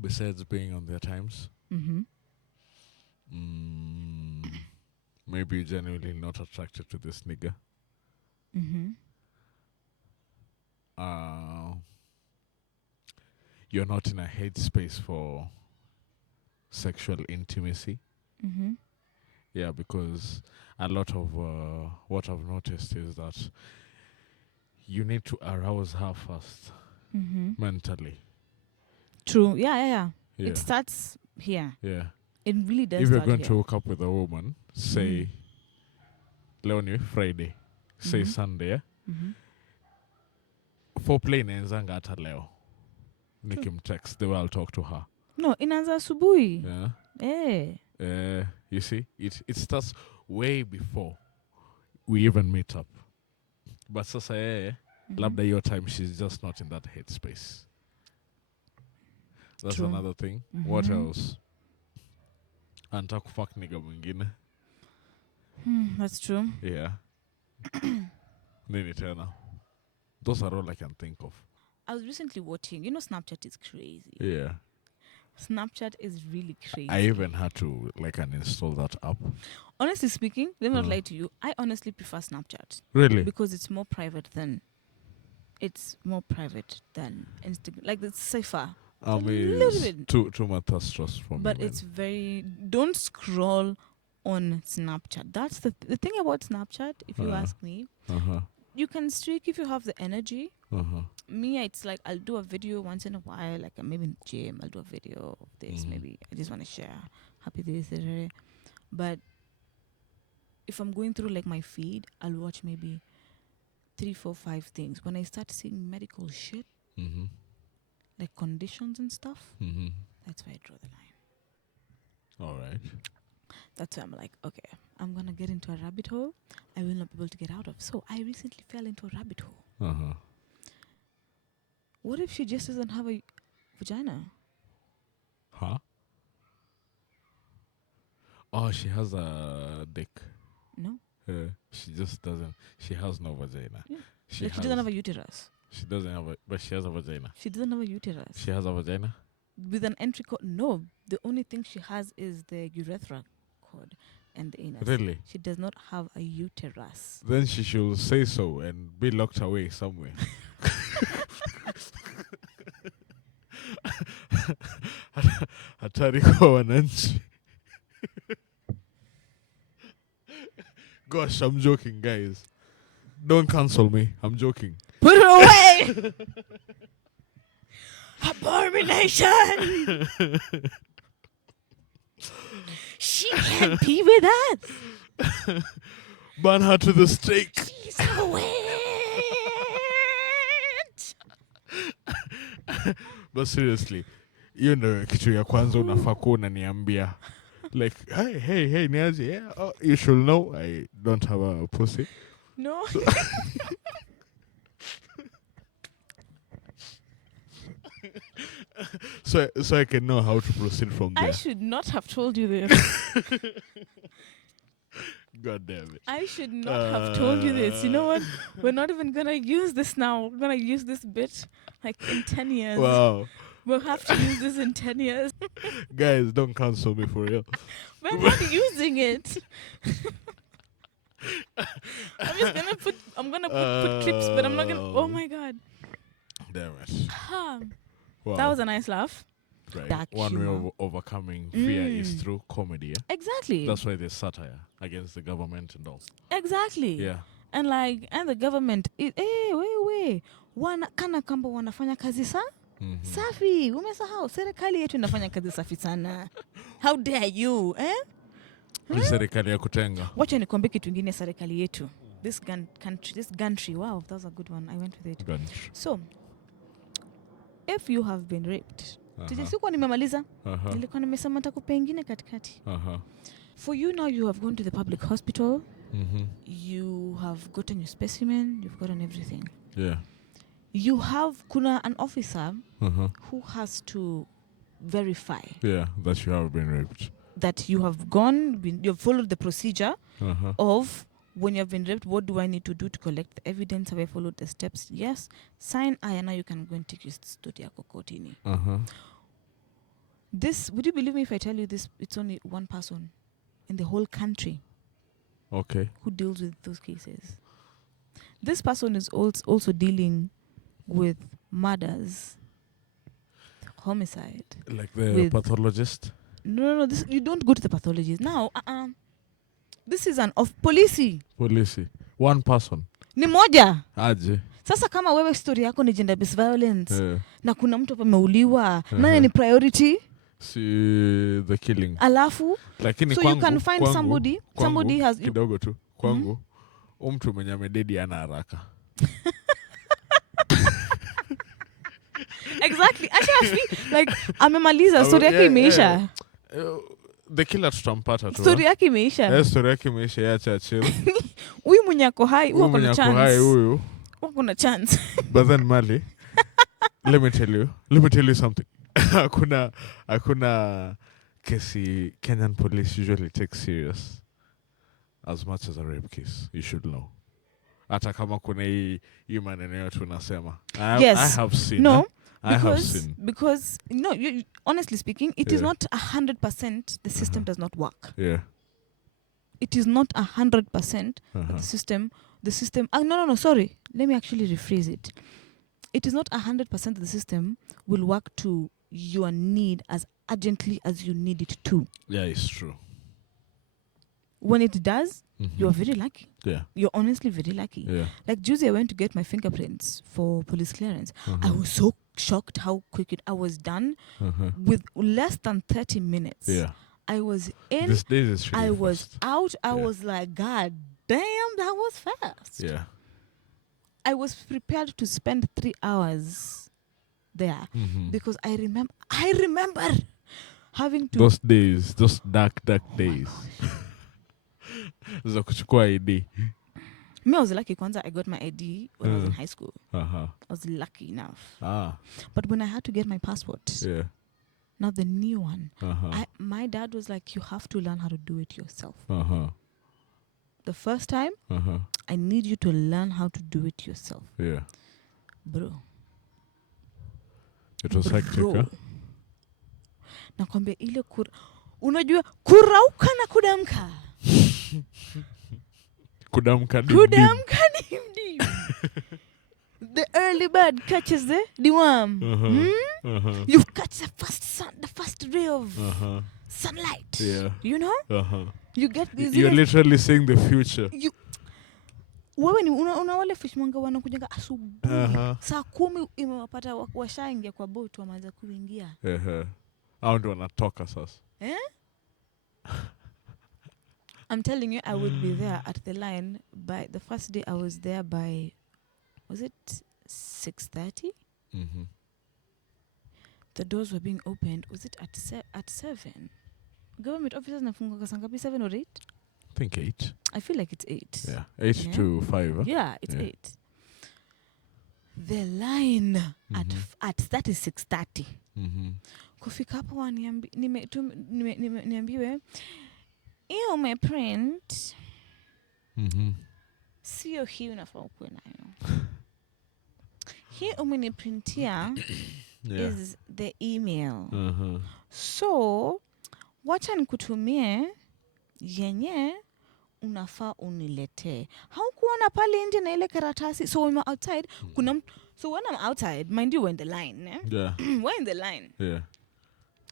Besides being on their times? Maybe you're genuinely not attracted to this nigga. You're not in a headspace for sexual intimacy. Yeah, because a lot of what I've noticed is that you need to arouse her first mentally. True. Yeah. It starts here. Yeah. It really does. If you're start going here. to hook up with a woman, say Leonie Friday, say Sunday, yeah? Foreplay inaanzanga hata leo. Nikimtext, the way I'll talk to her. No, inaanza asubuhi. Yeah. You see, it starts way before we even meet up. But sasa labda your time, she's just not in that headspace. That's True. another thing. What else? Anataka kufuck nigga mwingine. That's true. Yeah. Nini tena? Those are all I can think of. I was recently watching, Snapchat is crazy. Yeah. Snapchat is really crazy. I even had to uninstall that app. Honestly speaking, let me not lie to you, I honestly prefer Snapchat. Really? Because it's more private than Instagram. Like, it's safer. I mean, it's too much trust from But me, it's very, don't scroll on Snapchat. That's the thing about Snapchat, if you ask me. You can streak if you have the energy. Me, it's like I'll do a video once in a while, like maybe in the gym, I'll do a video of this. Maybe I just want to share happy this. But if I'm going through like my feed, I'll watch maybe 3, 4, 5 things. When I start seeing medical shit, like conditions and stuff, that's where I draw the line. All right. That's why I'm like, okay, I'm going to get into a rabbit hole I will not be able to get out of. So I recently fell into a rabbit hole. What if she just doesn't have a vagina? Huh? Oh, she has a dick. No. She just doesn't. She has no vagina. Yeah. She doesn't have a uterus. She doesn't have but she has a vagina. She doesn't have a uterus. She has a vagina? With an entry cord. No. The only thing she has is the urethra cord and the anus. Really? She does not have a uterus. Then she should say so and be locked away somewhere. Hatari kwa wananchi. Gosh, I'm joking, guys. Don't cancel me. I'm joking. Put her away! Abomination! She can't be with us! Burn her to the stake. She's a witch! But seriously, hiyo ndio kitu ya kwanza unafaa kuwa unaniambia. Like, hey, niaje, yeah, you should know I don't have a pussy. No. So I can know how to proceed from there. I should not have told you this. God damn it. I should not have told you this. You know what? We're not even going to use this now. We're going to use this bit like in 10 years. Wow. We'll have to use this in 10 years. Guys, don't cancel me for real. We're not using it. I'm gonna put clips, but I'm not gonna. Oh my God. Damn it. Wow. That was a nice laugh. Right. Dark One humor. way of overcoming fear is through comedy. Yeah? Exactly. That's why there's satire against the government and all. Exactly. Yeah. And the government, wait. Wana kana kamba wanafanya kazi sa? Safi, umesahau serikali yetu inafanya kazi safi sana. How dare you, eh? Serikali ya kutenga. Wacha nikwambie kitu kingine serikali yetu. This country, wow, that was a good one. I went with it. Country. So, if you have been raped, sikuwa nimemaliza. Nilikuwa nimesema nitakupa ingine katikati. For you now, you have gone to the public hospital. You have gotten your specimen. You've gotten everything. Yeah. You have an officer who has to verify. Yeah, that you have been raped. That you have you've followed the procedure of when you have been raped, what do I need to do to collect the evidence? Have I followed the steps? Yes. Sign I, and now you can go and take your story yako kotini. This, would you believe me if I tell you this? It's only one person in the whole country. Okay. Who deals with those cases. This person is also dealing with murders, homicide. Like the pathologist? No. You don't go to the pathologist. Now, this is an policy. One person. Ni moja. Aje. Sasa kama wewe story yako ni gender based violence na kuna mtu hapa ameuliwa, nani ni priority? See the killing. Alafu, lakini so kwangu, you can find somebody has kidogo tu. Kwangu mtu mwenye amededi ana haraka. Exactly. Actually, like amemaliza story yake imeisha. The killer tutampata tu. Story yake imeisha. Story yake imeisha, acha chill. Huyu mwenye ako hai, huyu kuna chance. Huyu kuna chance. But then Mali, let me tell you something. Hakuna kesi Kenyan police usually take serious as much as a rape case. You should know. Hata kama kuna hii maneno yote unasema. Yes. I have seen. No. I have seen. Because no, honestly speaking, it is not 100% the system does not work. Yeah. It is not 100% the system. No, sorry. Let me actually rephrase it. It is not 100% the system will work to your need as urgently as you need it to. Yeah, it's true. When it does, you are very lucky. Yeah. You're honestly very lucky. Yeah. Like Tuesday, I went to get my fingerprints for police clearance. I was so shocked how quick I was done with less than 30 minutes. Yeah. I was in. This day is really I was fast. out. I was like, God damn, that was fast. Yeah. I was prepared to spend 3 hours there because I remember having to. Those days, those dark days. Za kuchukua ID. Me, I was lucky kwanza I got my ID when I was in high school. I was lucky enough. But when I had to get my passport, not the new one, my dad was like, you have to learn how to do it yourself. The first time, I need you to learn how to do it yourself. Yeah. Bro. It was hectic, nakwambia ile unajua kurauka na kudamka. Kudamka dim. The early bird catches the worm. You catch the first ray of sunlight. Yeah. You know? You get this. You're literally seeing the future. Wewe ni una wale fishmonger wanakujenga asubuhi. Saa 10 imewapata washaingia kwa boat wameanza kuingia. Hao ndio wanatoka sasa. I'm telling you, I would be there at the line by the first day. I was there by, was it 6:30? The doors were being opened. Was it at 7? Government officers nafunga saa ngapi? 7 or 8? I think 8. I feel like it's 8. Yeah, 8 to 5. Huh? Yeah, it's 8. The line at that is 6:30. Kufika hapo niambiwe hiyo umeprint. Sio hii unafaa ukuwe nayo. Hii umeniprintia is the email. So, wacha nikutumie yenye unafaa uniletee. Haukuona pale nje na ile karatasi. So when we're outside, so when I'm outside, mind you, we're in the line. Yeah. We're in the line. Yeah.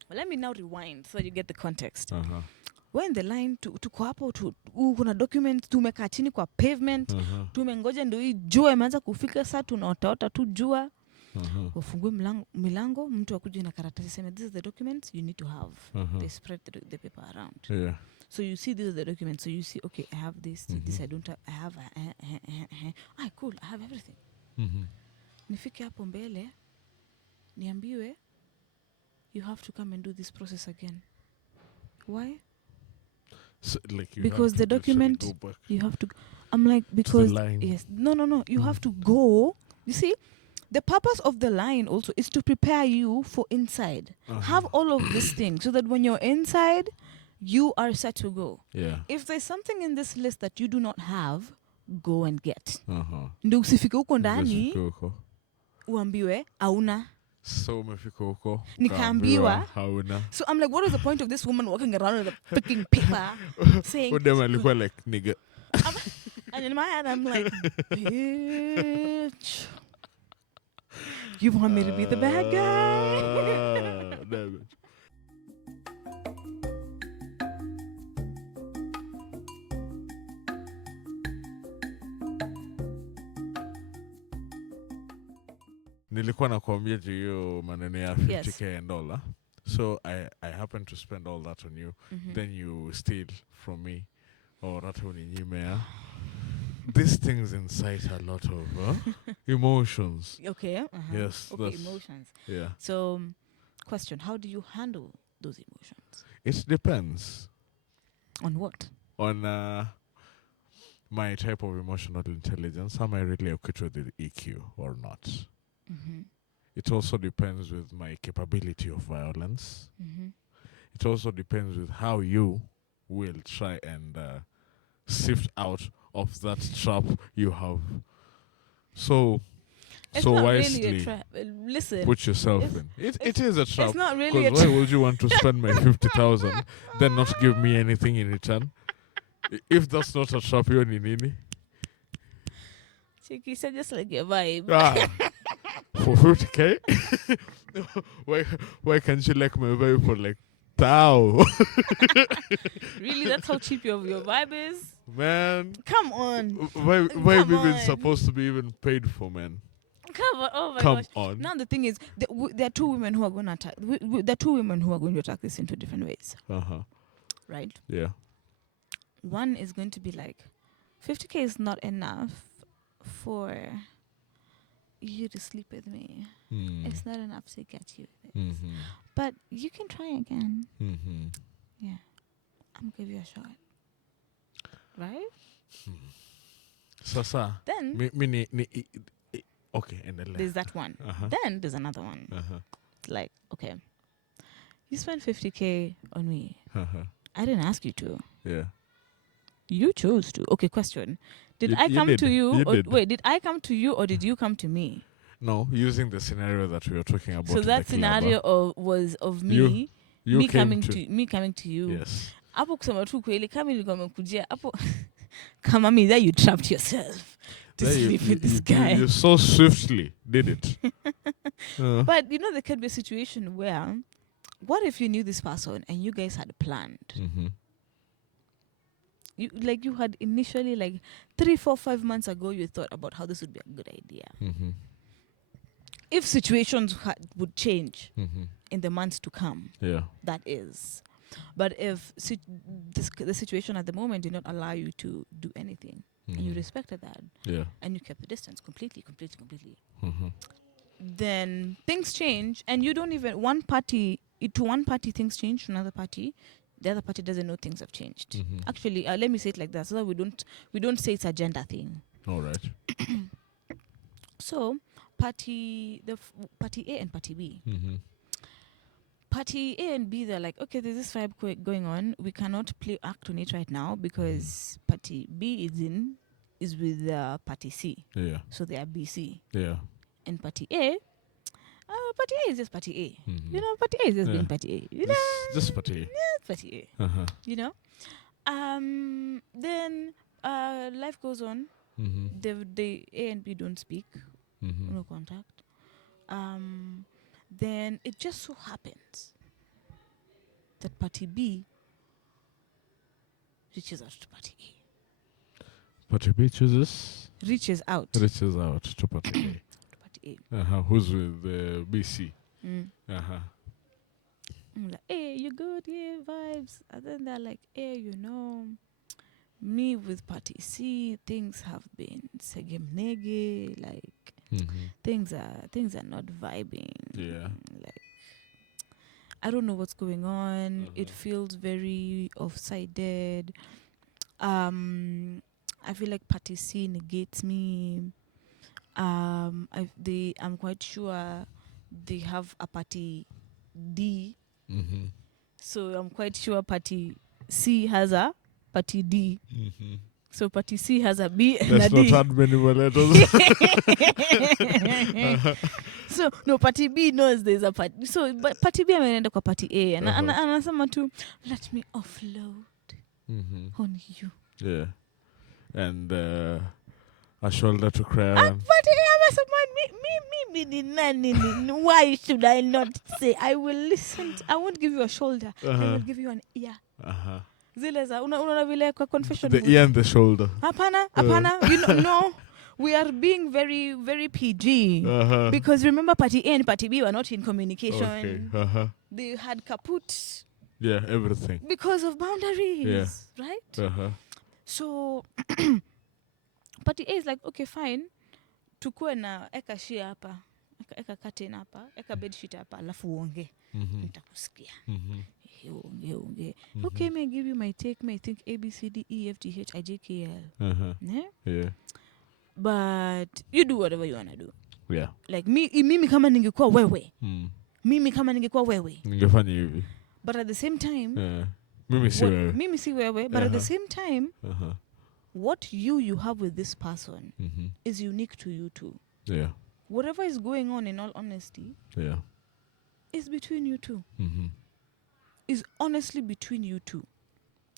Well, let me now rewind so you get the context. We're in the line, tuko hapo, kuna documents, tumekaa chini kwa pavement, tumengoja ndio hii jua imeanza kufika, saa tunaotaota tu jua. wafungue milango, mtu akuje na karatasi sema this is the documents you need to have. They spread the paper around. Yeah. So you see, these are the documents. So you see, okay, I have this, this I don't have. I have, cool, I have everything. Nifike hapo mbele, niambiwe, you have to come and do this process again. Why? So, like because the document, you have to. I'm like, because yes, no. You have to go. You see, the purpose of the line also is to prepare you for inside. Have all of these things so that when you're inside, you are set to go. Yeah. If there's something in this list that you do not have, go and get. Ndio usifike huko ndani uambiwe hauna. So umefika huko nikaambiwa hauna. So I'm like, what is the point of this woman walking around with a freaking paper saying Udem alikuwa like nigga. And in my head I'm like, bitch, you want me to be the bad guy? Damn it. Nilikuwa nakuambia juu hiyo maneno ya 50k and all. So I happen to spend all that on you. Then you steal from me. Or hata uninyime. These things incite a lot of emotions. Okay. Yes. Okay, emotions. Yeah. So, question, how do you handle those emotions? It depends. On what? On my type of emotional intelligence. Am I really equipped with the EQ or not? It also depends with my capability of violence. It also depends with how you will try and sift out of that trap you have. So wisely listen, put yourself in. It is a trap. It's not really a why would you want to spend my 50,000 then not give me anything in return? If that's not a trap, you're nini? Chiki said just like your vibe. For 50k? why can't you like my vibe for like Tao? Really? That's how cheap your vibe is? Man. Come on. Vibe even supposed to be even paid for, man. Come on. Oh my Come gosh. on. Now the thing is, there are two women who are going to attack. There are two women who are going to attack this in two different ways. Right? Yeah. One is going to be like, 50k is not enough for you to sleep with me. It's not enough to get you this. But you can try again. Yeah. I'm give you a shot. Right? Sasa. Then okay, and then there's that one. Then there's another one. Like, okay, you spent 50k on me. I didn't ask you to. Yeah. You chose to. Okay, question. Did I come to you? Wait, did I come to you or did you come to me? No, using the scenario that we were talking about. So that scenario was of me coming to you. Yes. Hapo kusema tu kweli kama nilikuwa nimekujia hapo kama me that you trapped yourself to sleep with this guy. You so swiftly did it. But you know there could be a situation where what if you knew this person and you guys had planned? You had initially like 3, 4, 5 months ago you thought about how this would be a good idea. If situations would change in the months to come, that is. But if the situation at the moment did not allow you to do anything, and you respected that, and you kept the distance completely, then things change, and you don't even one party things change to another party. The other party doesn't know things have changed. Actually, let me say it like that, so that we don't say it's a gender thing. All right. So, party A and party B. Party A and B, they're like, okay, there's this vibe going on. We cannot act on it right now because party B is with party C. Yeah. So they are BC. Yeah. And party A is just party A. You know, party A is just being party A. You know, just party A. Yeah, party A. You know, then life goes on. The A and B don't speak. No contact. Then it just so happens that party B reaches out to party A. Party B reaches out to to party A. A. Who's with the BC? I'm like, hey, you good? Yeah, vibes. And then they're like, hey, me with party C, things have been segemnege, like things are not vibing. Yeah. Like, I don't know what's going on. It feels very off-sided. I feel like party C negates me. I'm quite sure they have a party D. So I'm quite sure party C has a party D. So party C has a B and Let's a D. not add many more letters. So no, party B knows there's a party. So but party B ameenda kwa party A and anasema tu, let me offload on you. Yeah. And a shoulder to cry on. Party A amesema me ni nani? Why should I not say? I will listen. I won't give you a shoulder. I will give you an ear. Zile za unaona vile kwa confession. The ear and the shoulder. Hapana. No. We are being very, very PG. Because remember, party A and party B were not in communication. Okay. They had kaput. Yeah, everything. Because of boundaries. Yeah. Right? So, party A is like, okay, fine. Tukue na eka shia hapa. Eka curtain hapa. Eka bedsheet hapa. Alafu uonge. Nitakusikia. Unge. Okay, may I give you my take? May I think A, B, C, D, E, F, G, H, I, J, K, L. Yeah. But you do whatever you want to do. Yeah. Like mimi kama ningekuwa wewe. Ningefanya hivi. But at the same time, mimi si wewe. But at the same time, what you have with this person is unique to you too. Yeah. Whatever is going on, in all honesty, is between you two. Is honestly between you two.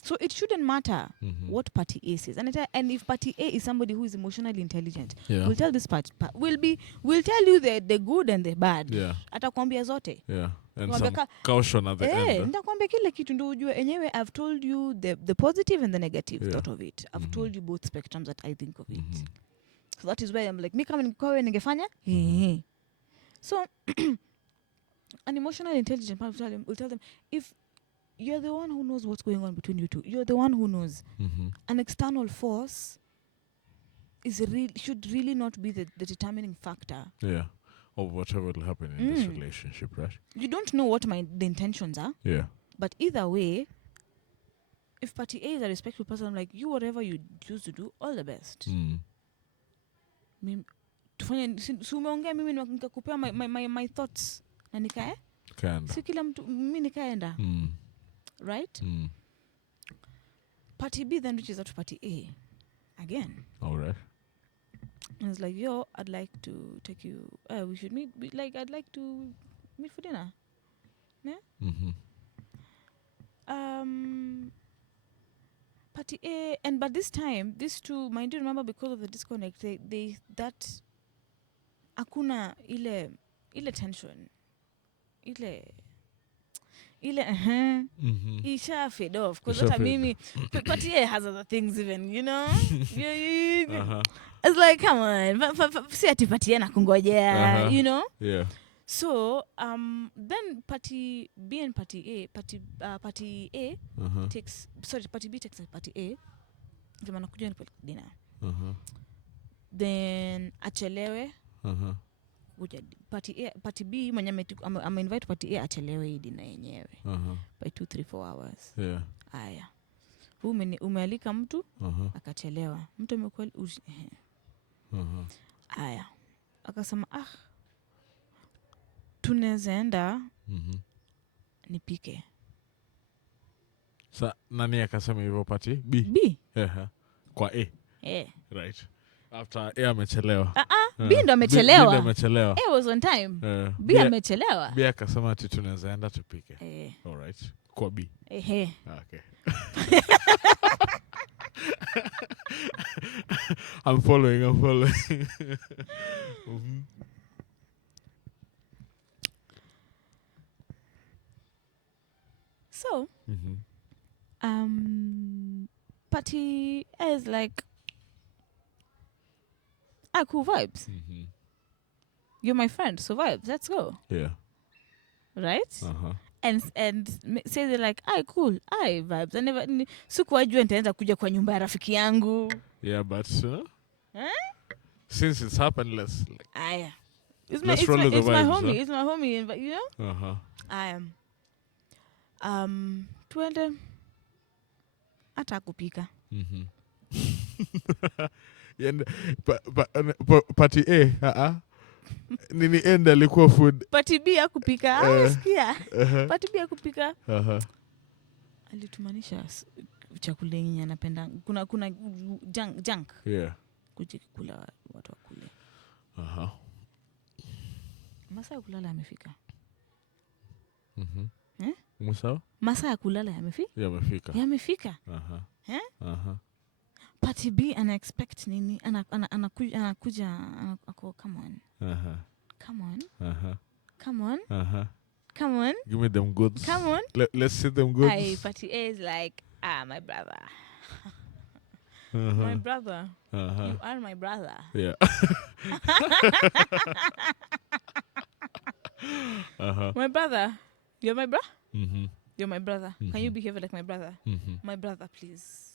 So it shouldn't matter what party A says. And if party A is somebody who is emotionally intelligent, we'll tell this part. We'll tell you the good and the bad. Yeah. Atakwambia zote. Yeah. And some caution at the end. Nitakwambia kila kitu ndio ujue. Anyway, I've told you the positive and the negative thought of it. I've told you both spectrums that I think of it. So that is why I'm like, mi kama ningekuwa wewe ningefanya? So an emotionally intelligent person will tell them, if you're the one who knows what's going on between you two, you're the one who knows. An external force should really not be the determining factor. Yeah. Of whatever will happen in this relationship, right? You don't know what the intentions are. Yeah. But either way, if party A is a respectful person, I'm like, you whatever you choose to do, all the best. Umeongea mimi nikakupea my thoughts na nikae? Kaenda. Si kila mtu mimi nikaenda. Right? Party B then reaches out to party A again. All right. And it's like, yo, I'd like to take you. We should meet. I'd like to meet for dinner. Yeah. Party A, but this time, these two, mind you, remember, because of the disconnect, they akuna ile tension, isha fade off. Because what I mean, party A has other things even, It's like, come on, si ati party A nakungojea, Yeah. So then party B and party A takes party B takes party A kama nakuja dinner. Then achelewe. Party B mwenye invite party A achelewe dinner yenyewe by 2, 3, 4 hours. Yeah. Aya. Umealika mtu akachelewa. Mtu amekuwa aya. Akasema tunaweza enda nipike. Sa nani akasema hivyo party B? B. Kwa A. Right. After A amechelewa. B ndo amechelewa. B ndo amechelewa. A was on time. B amechelewa. B akasema ati tunaweza enda tupike. All right. Kwa B. Okay. I'm following. So, party A is like, cool vibes. You're my friend, so vibes, let's go. Yeah. Right? Uh-huh. And say they're like, cool, vibes. I never sikuwajua nitaanza kuja kwa nyumba ya rafiki yangu. Yeah, but since it's happened, let's It's roll the my vibes, homie. It's my homie, but you know? Uh-huh. Tuende hata kupika. Mhm. And party A, nini end alikuwa food. Party B ya kupika. Sikia. Party B ya kupika. Alitumanisha chakula yenye anapenda. Kuna junk. Yeah. Kuja kula watu wakule. Masaa ya kulala yamefika. Umesawa? Masaa ya kulala yamefika. Yamefika. Party B ana expect nini? Anakuja ako come on. Come on. Give me them goods. Come on. Let's see them goods. Hey, Party A is like, my brother. My brother. You are my brother. Yeah. My brother. You're my brother? Mm-hmm. You're my brother. Can you behave like my brother? My brother, please.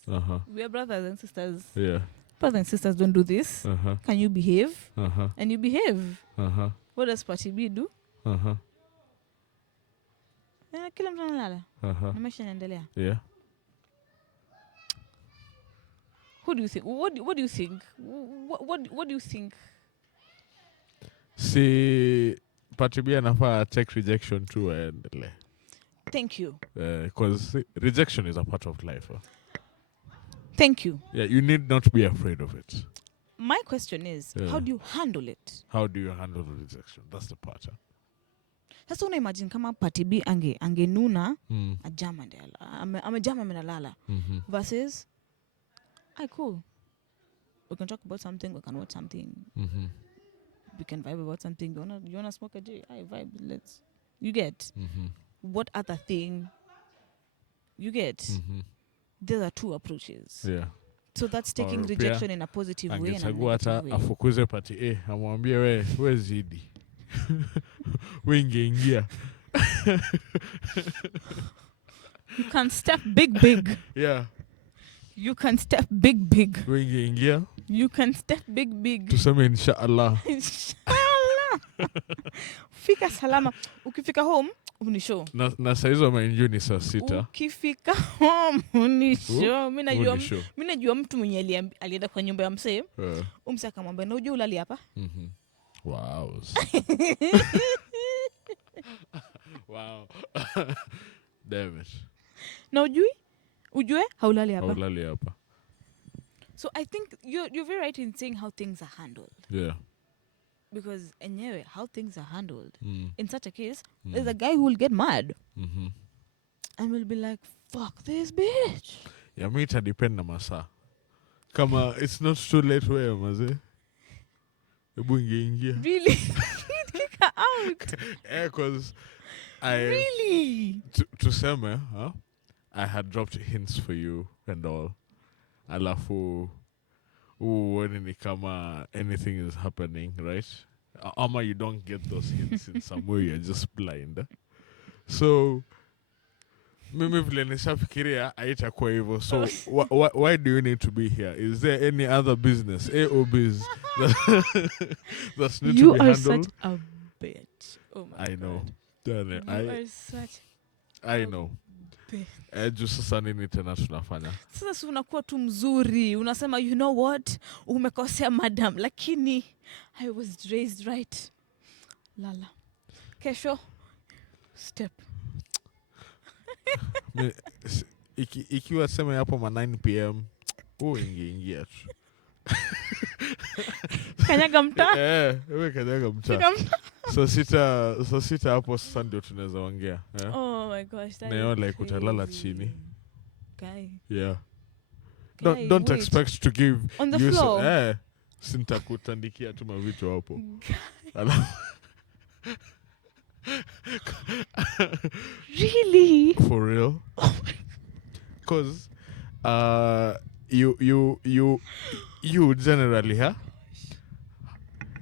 We are brothers and sisters. Yeah. Brothers and sisters don't do this. Can you behave? And you behave. What does Party B do? Kila mtu analala. Na maisha yanaendelea. Yeah. Who do you think? What do you think? What do you think? See, Party B anafaa take rejection too and Thank you. Because rejection is a part of life. Thank you. Yeah, you need not be afraid of it. My question is, how do you handle it? How do you handle the rejection? That's the part. Sasa una imagine kama Party B angenuna ajama ndela. Amejama amenalala. Versus, cool. We can talk about something, we can watch something. We can vibe about something. You wanna smoke a J? Vibe, let's. You get? What other thing? You get? There are two approaches. Yeah. So that's taking rejection in a positive way. Angechagua hata afukuze Party A, amwambie we zidi. We ingeingia. You can step big. Yeah. You can step big. We ingeingia. You can step big. Tuseme inshallah. Inshallah. Fika salama. Ukifika home, unishow. Na saizo mainjio ni saa 6. Ukifika home, unishow. Mimi najua mtu mwenye alienda kwa nyumba ya msee. Msee akamwambia, "Na uje ulali hapa?" Wow. Wow. Damn it. Na ujue haulali hapa. Haulali hapa. So I think you're very right in saying how things are handled. Yeah. Because anyway, how things are handled. In such a case, there's a guy who will get mad. And will be like, fuck this bitch. Yeah, me it depend na masaa. Kama it's not too late where maze. Ebu ingeingia. Really? Kick her out. Because Really? Tuseme, I had dropped hints for you and all. Alafu when ni kama anything is happening, right? Ama you don't get those hints in some way, you're just blind. So mimi vile nishafikiria haitakuwa hivyo. So why do you need to be here? Is there any other business, AOBs that's need you to be handled? You are such a bitch. Oh my God. I know. You are such I know. Juu sasa nini tena tunafanya? Sasa si unakuwa tu mzuri. Unasema, you know what? Umekosea madam. Lakini, I was raised right. Lala. Kesho, step. Ikiwa sema hapo ma 9 p.m. Ingeingia tu. Kanyaga mtaa? Wewe kanyaga mtaa. So sita hapo sasa ndio tunaweza ongea. Oh my gosh, that is like utalala chini. Guy. Yeah. Don't expect to give on the floor. Sintakutandikia tu mavitu hapo. Really? For real? Oh my God. Because you generally,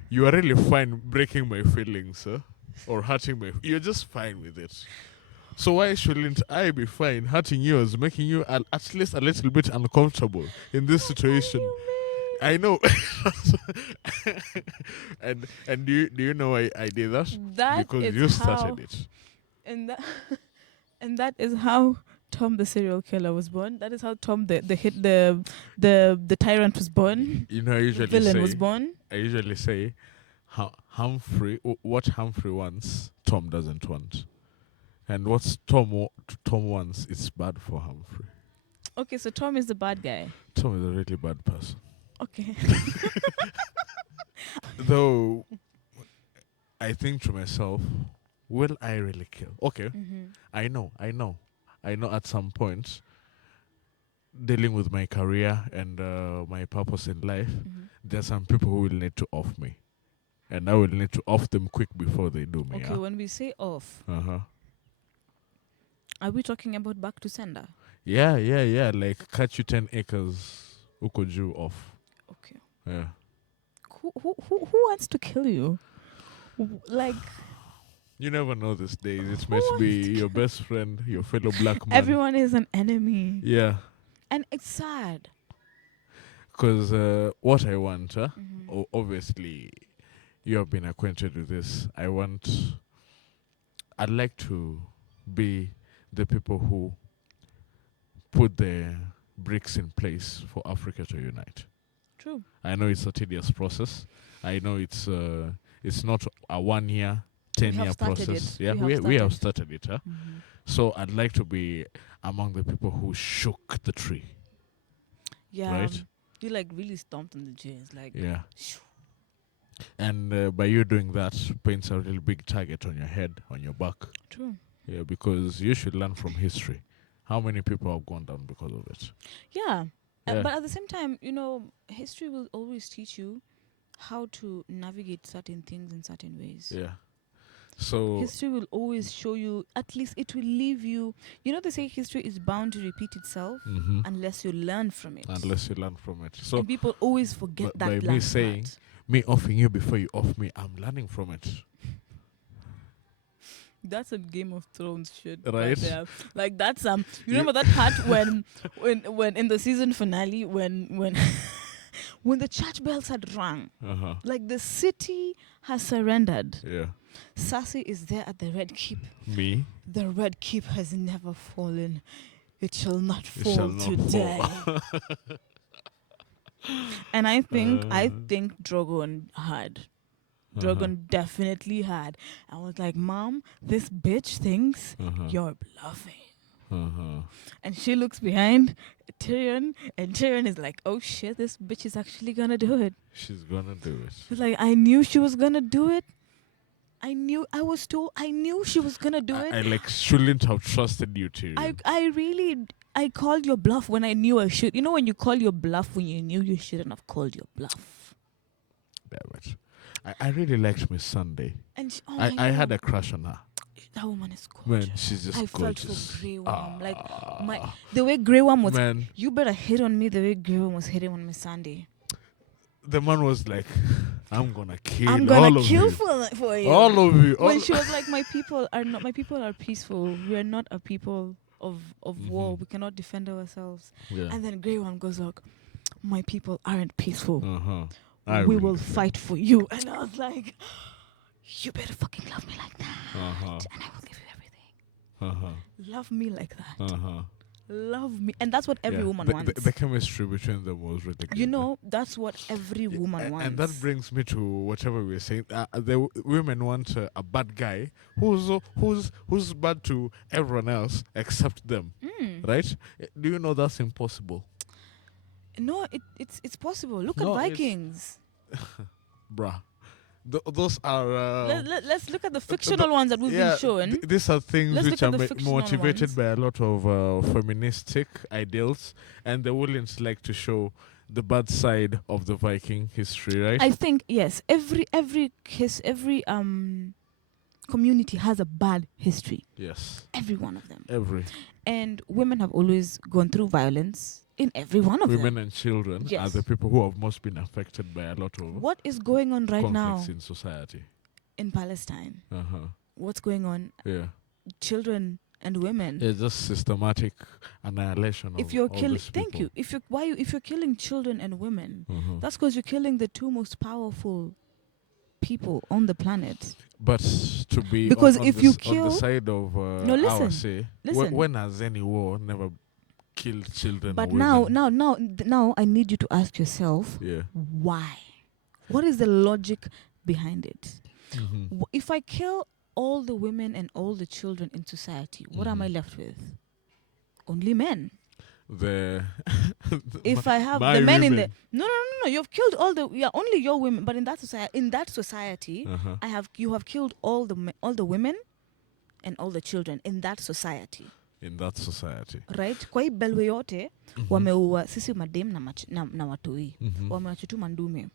You are really fine breaking my feelings, sir, or hurting my. You're just fine with it. So why shouldn't I be fine hurting yours, making you at least a little bit uncomfortable in this situation? I know. and do you know I did that? That Because is you how, started it. and that, and that is how Tom the serial killer was born. That is how Tom the tyrant was born. You know, The villain was born. I usually say, what Humphrey wants, Tom doesn't want, and what Tom wants, it's bad for Humphrey. Okay, so Tom is the bad guy. Tom is a really bad person. Okay. Though, I think to myself, will I really kill? Okay, I know. At some point, dealing with my career and my purpose in life, there's some people who will need to off me, and I will need to off them quick before they do me. Okay, when we say off, are we talking about back to sender? Yeah. Like cut you 10 acres, ukoju off. Okay. Yeah. Who wants to kill you? Like, you never know these days. It might be your best friend, your fellow black man. Everyone is an enemy. Yeah. And it's sad. Because what I want, obviously, you have been acquainted with this. I'd like to be the people who put the bricks in place for Africa to unite. True. I know it's a tedious process. I know it's not a 1 year, 10-year process. Yeah, we have started it. Huh? So I'd like to be among the people who shook the tree. Yeah. Right? You like really stomped on the chains. Like, yeah. And by you doing that, paints a really big target on your head, on your back. True. Yeah, because you should learn from history. How many people have gone down because of it? Yeah. But at the same time, history will always teach you how to navigate certain things in certain ways. Yeah. So history will always show you, at least it will leave you. They say history is bound to repeat itself unless you learn from it. So and people always forget that. By me saying, me offing you before you off me, I'm learning from it. That's a Game of Thrones shit, right? Like that's you remember that part when in the season finale when the church bells had rung, like the city has surrendered. Yeah. Sassy is there at the Red Keep. Me? The Red Keep has never fallen. It shall not fall today. And I think Drogon had. Drogon definitely had. I was like, Mom, this bitch thinks you're bluffing. And she looks behind Tyrion, and Tyrion is like, oh shit, this bitch is actually gonna do it. She's gonna do it. She's like, I knew she was gonna do it. I knew she was gonna do it. I shouldn't have trusted you, Tyrion. I called your bluff when I knew I should. You know when you call your bluff when you knew you shouldn't have called your bluff. Damn it. I really liked Miss Sunday. And I had a crush on her. That woman is gorgeous. Man, she's just gorgeous. I felt for Grey Worm. The way Grey Worm was, man, you better hit on me the way Grey Worm was hitting on Miss Sunday. The man was like, I'm gonna kill for you. All of you. When she was like, my people are peaceful. We are not a people of war. We cannot defend ourselves. Yeah. And then Grey Worm goes like, my people aren't peaceful. We will fight for you. And I was like, you better fucking love me like that. And I will give you everything. Love me like that. Love me. And that's what every woman wants. The chemistry between them was really good. That's what every woman wants. And that brings me to whatever we were saying. The women want a bad guy who's bad to everyone else except them. Right? Do you know that's impossible? No, it's possible. Look at Vikings. Bruh. Those are... let's look at the fictional ones that we've been shown. These are things which are motivated by a lot of feministic ideals, and the Williams like to show the bad side of the Viking history, right? I think, yes. Every community has a bad history. Yes. Every one of them. Every. And women have always gone through violence in every one of Women them. and children are Yes. the people who have most been affected by a lot of What is going on right conflicts now in society. in Palestine? Uh-huh. What's going on? Yeah. Children and women. It's just systematic annihilation If of you're all killing, these people. thank you. If you're killing children and women, Uh-huh. that's because you're killing the two most powerful people on the planet. But to be Because on if you on the kill, side of no, our listen, say, listen. when has any war never killed children But or women? now, I need you to ask yourself, Yeah. why? What is the logic behind it? Mm-hmm. If I kill all the women and all the children in society, what am I left with? Only men. The If I have my the men in the women. no, you've killed all the only your women, but in that society, Uh-huh. you have killed all the women and all the children in that society, In that society. right? Kwa hii belwe yote wameua sisi madem na watoi, wamewacha tu mandume.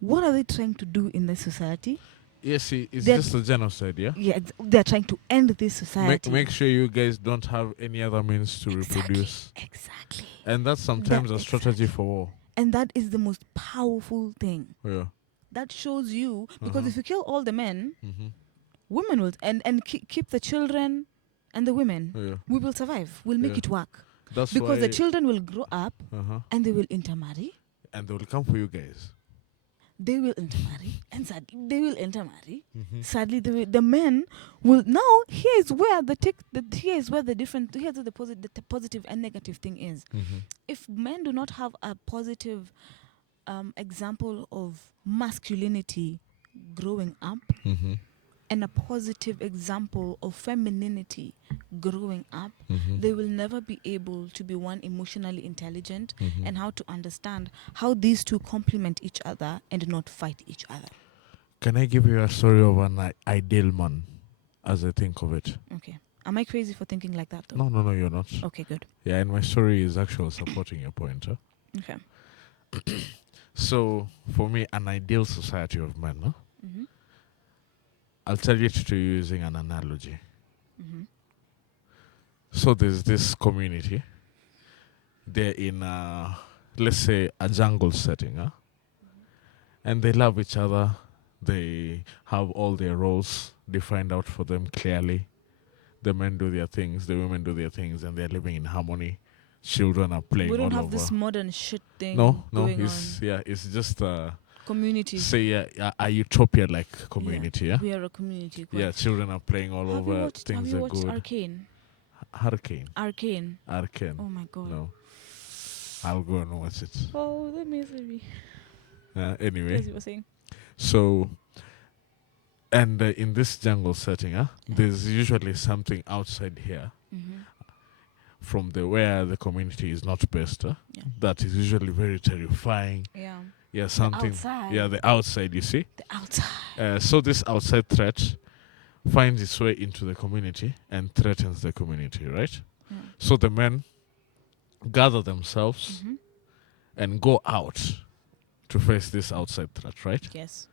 What are they trying to do in this society? Yes, see, it's They're- just a genocide, yeah? Yeah, they're trying to end this society. Make sure you guys don't have any other means to reproduce. Exactly. And that's sometimes a strategy exactly. for war. And that is the most powerful thing. Yeah. That shows you, because if you kill all the men, Mm-hmm. women will, and keep the children and the women, Yeah. we will survive. We'll make Yeah. it work. That's Because why, the children will grow up and they will intermarry. and they will come for you guys. They will intermarry, and sadly, they will intermarry. Sadly, the men will now. Here's where the positive and negative thing is. If men do not have a positive example of masculinity growing up, and a positive example of femininity growing up, they will never be able to be emotionally intelligent and how to understand how these two complement each other and not fight each other. Can I give you a story of an ideal man as I think of it? Okay. Am I crazy for thinking like that though? No, you're not. Okay, good. Yeah, and my story is actually supporting your point. Huh? Okay. So, for me, an ideal society of men, huh? I'll tell you to using an analogy. So there's this community. They're in, let's say, a jungle setting, huh? And they love each other. They have all their roles defined out for them clearly. The men do their things, the women do their things, and they're living in harmony. Children are playing We don't all have over. this modern shit thing No, going it's on. it's just Community. say a utopia-like community. Yeah, We are a community. yeah. Children are playing all Have you over. watched, Things are good. Arcane? Hurricane. Arcane. Oh my god. No, I'll go and watch it. Oh, the misery. Anyway, As you were saying. so and in this jungle setting, there's usually something outside here from where the community is not based. That is usually very terrifying. Yeah. Yeah, something. outside. Yeah, the outside. You see. The outside. So this outside threat finds its way into the community and threatens the community, right? Yeah. So the men gather themselves and go out to face this outside threat, right? Yes.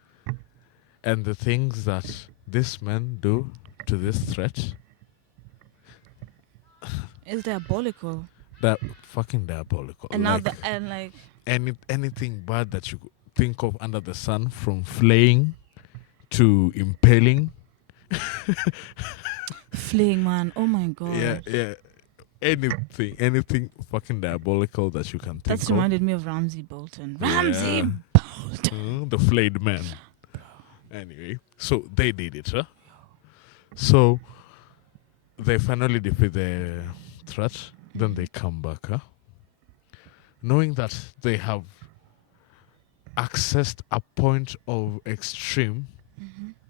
And the things that these men do to this threat, It's diabolical. they're fucking diabolical. And now like anything bad that you think of under the sun, from flaying to impaling. fleeing, man. Oh my god. Yeah. Anything fucking diabolical that you can think That's of. reminded me of Ramsey Bolton. Yeah. Ramsey Bolton. The flayed man. Anyway, so they did it, huh? So they finally defeat the threat. Then they come back, huh? Knowing that they have accessed a point of extreme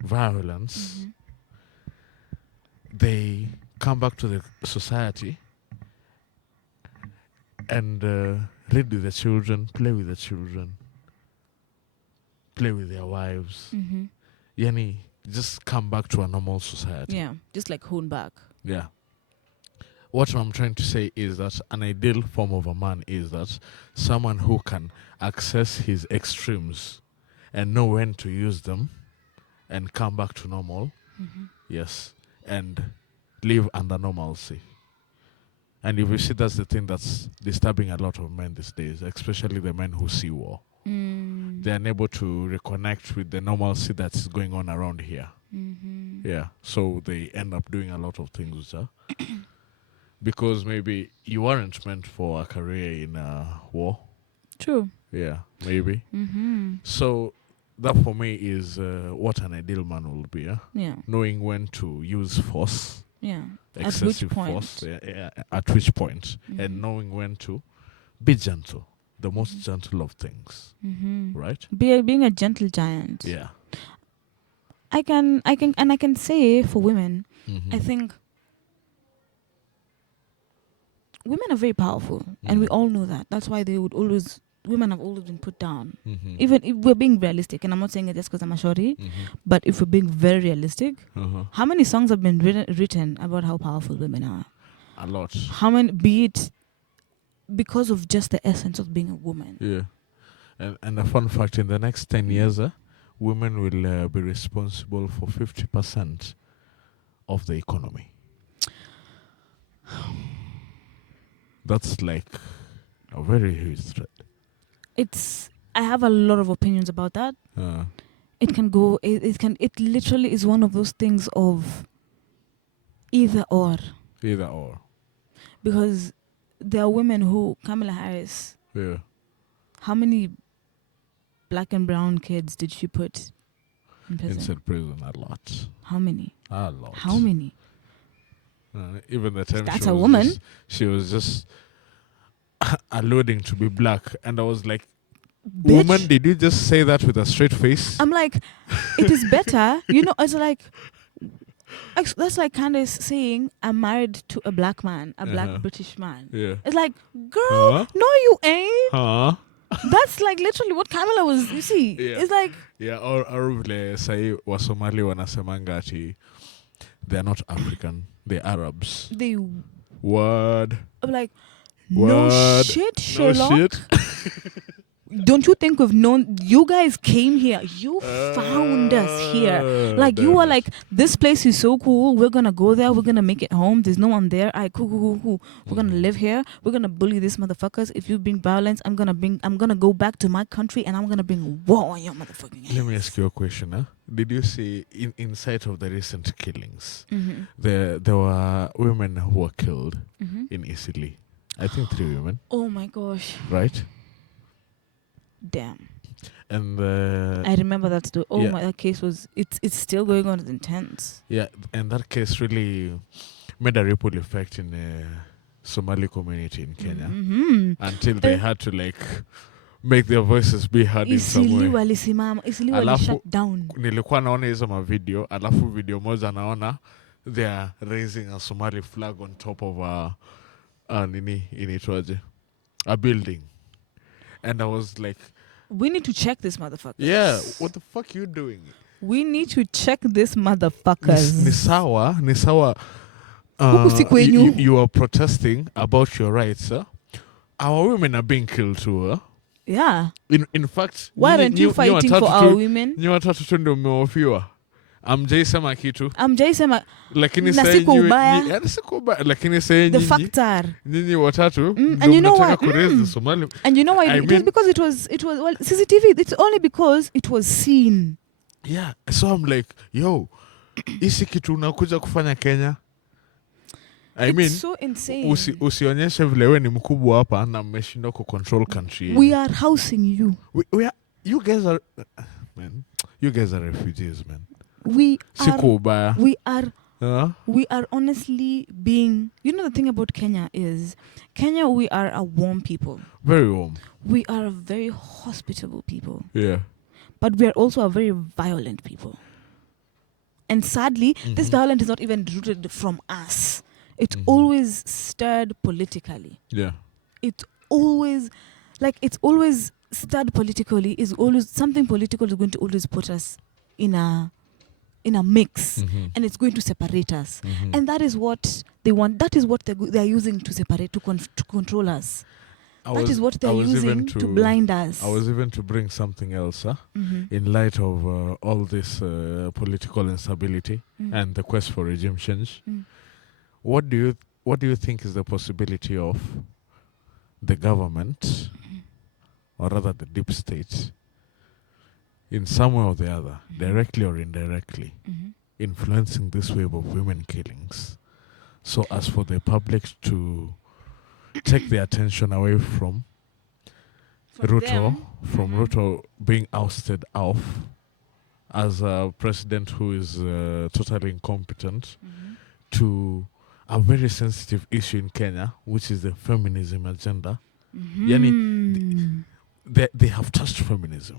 violence, they come back to the society and read with the children, play with the children, play with their wives. Yani, just come back to a normal society. Yeah. Just like hone back. Yeah. What I'm trying to say is that an ideal form of a man is that someone who can access his extremes and know when to use them and come back to normal. Yes. And live under normalcy. And if you see, that's the thing that's disturbing a lot of men these days, especially the men who see war. They are unable to reconnect with the normalcy that's going on around here. Yeah, so they end up doing a lot of things, because maybe you weren't meant for a career in war. True. Yeah, maybe. So that for me is what an ideal man will be. Yeah. Knowing when to use force, Yeah. excessive force, at which point, and knowing when to be gentle, the most gentle of things, right? Being a gentle giant. Yeah. I can say for women, I think women are very powerful, and we all know that. That's why women have always been put down. Even if we're being realistic, and I'm not saying it just because I'm a shorty, but if we're being very realistic, how many songs have been written about how powerful women are? A lot. How many, be it because of just the essence of being a woman. Yeah. And a fun fact, in the next 10 years, women will be responsible for 50% of the economy. That's like a very huge threat. I have a lot of opinions about that. It can go, it literally is one of those things of either or. Either or. Because there are women who, Kamala Harris, how many black and brown kids did she put in prison? Inside prison, a lot. How many? A lot. How many? Even the time That's a woman. She was just alluding to be black, and I was like, Bitch. "Woman, did you just say that with a straight face?" I'm like, it is better. It's like, that's like Candace saying, I'm married to a black man, a black British man. Yeah. It's like, girl, no, you ain't. That's like literally what Kamala was. You see, it's like, or vile sahi Wasomali wanasemanga ati they're not African, they're Arabs. they. Word. I'm like, Word. no shit, Sherlock. No shit. Don't you think we've known? You guys came here. You found us here. Like, you were like, this place is so cool. We're gonna go there. We're gonna make it home. There's no one there. Cool. We're gonna live here. We're gonna bully these motherfuckers. If you bring violence, I'm gonna go back to my country and I'm gonna bring war on your motherfucking heads. Let me ask you a question. Did you see in sight of the recent killings, there were women who were killed in Italy? I think 3 women. Oh my gosh. Right? Damn. And I remember that story. Oh my, that case was, it's still going on. It's intense. Yeah, and that case really made a ripple effect in the Somali community in Kenya until they had to like make their voices be heard in some way. Isili wali shut down. Nilikuwa naona hizo mavideo, alafu video moja naona they are raising a Somali flag on top of a building. And I was like, we need to check this motherfucker. Yeah, what the fuck you doing? We need to check this motherfuckers. Nisawa. You are protesting about your rights. Our women are being killed too. Yeah. In fact, why aren't you fighting for our women? Ni watatu tu ndio umeofiwa. Amjaisema kitu. Lakini sasa ubaya. Lakini sasa the factor. Nyinyi watatu and you know why? Somali. And you know why? It was because it was well, CCTV. It's only because it was seen. Yeah. So I'm like, yo, isi kitu unakuja kufanya Kenya? It's so insane. Usionyeshe vile wewe ni mkubwa hapa na mmeshindwa ku control country. We are housing you. We are, you guys are man. You guys are refugees, man. We are honestly being, the thing about Kenya is, we are a warm people. Very warm. We are a very hospitable people. Yeah. But we are also a very violent people. And sadly, this violence is not even rooted from us. It's always stirred politically. Yeah. It's always stirred politically. Is always something political is going to always put us in a mix, and it's going to separate us, and that is what they want. That is what they are using to separate, to control us. That is what they are using to blind us. I was even to bring something else, in light of all this political instability and the quest for regime change. What do you what do you think is the possibility of the government, or rather the deep state, in some way or the other, directly or indirectly, influencing this wave of women killings, so as for the public to take their attention away from Ruto being ousted off as a president who is totally incompetent, to a very sensitive issue in Kenya, which is the feminism agenda. Yani, they have touched feminism.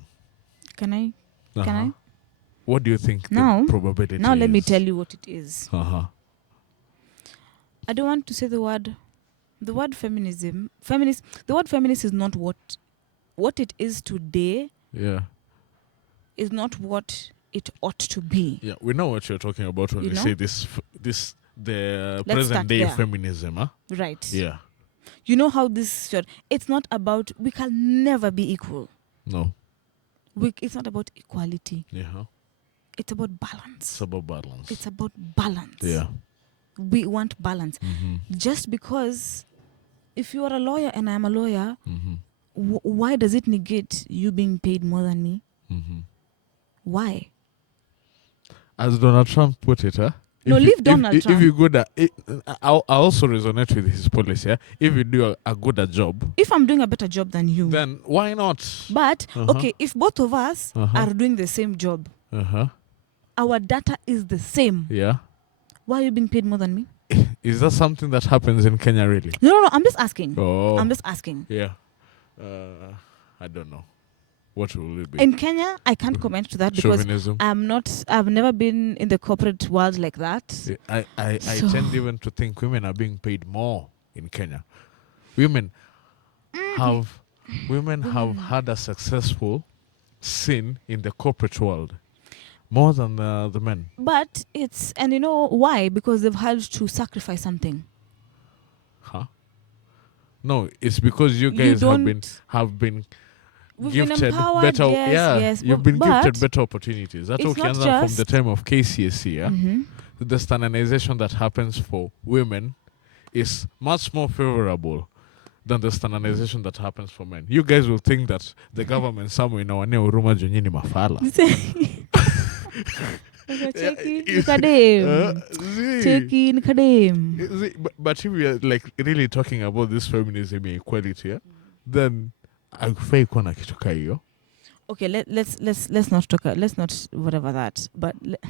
Can I? What do you think Now- the probability Now let me is? tell you what it is. Uh-huh. I don't want to say the word feminism. The word feminist is not what it is today. Yeah. Is not what it ought to be. Yeah, we know what you're talking about when You we know? say the Let's present start day there. feminism, huh? Right. Yeah. You know how this should. It's not about. We can never be equal. No. It's not about equality. Yeah. It's about balance. It's about balance. It's about balance. Yeah. We want balance. Just because if you are a lawyer and I'm a lawyer, why does it negate you being paid more than me? Why? As Donald Trump put it, huh? No, leave Donald Trump. If you good at it, I also resonate with his policy. Yeah? If you do a good job, If I'm doing a better job than you, then why not? but okay, if both of us are doing the same job, our data is the same. Yeah. Why are you being paid more than me? Is that something that happens in Kenya really? No. I'm just asking. Oh. I'm just asking. Yeah. I don't know. What will it be? In Kenya, I can't comment to that because Chauvinism. I've never been in the corporate world like that. Yeah, I tend even to think women are being paid more in Kenya. Women have had a successful scene in the corporate world more than the men. But and you know why? Because they've had to sacrifice something. Huh? No, it's because you guys have been We've been gifted empowered, better. yes, You've been gifted better opportunities. That's it's okay. not From the just- time of KCSE, yeah? The standardization that happens for women is much more favorable than the standardization that happens for men. You guys will think that the government somewhere in our Huruma Jonyini Mafala. But if we are like really talking about this feminism and equality, yeah, then hakufai kuwa na kitu kaa hiyo. Okay, let's not talk. Let's not whatever that. But let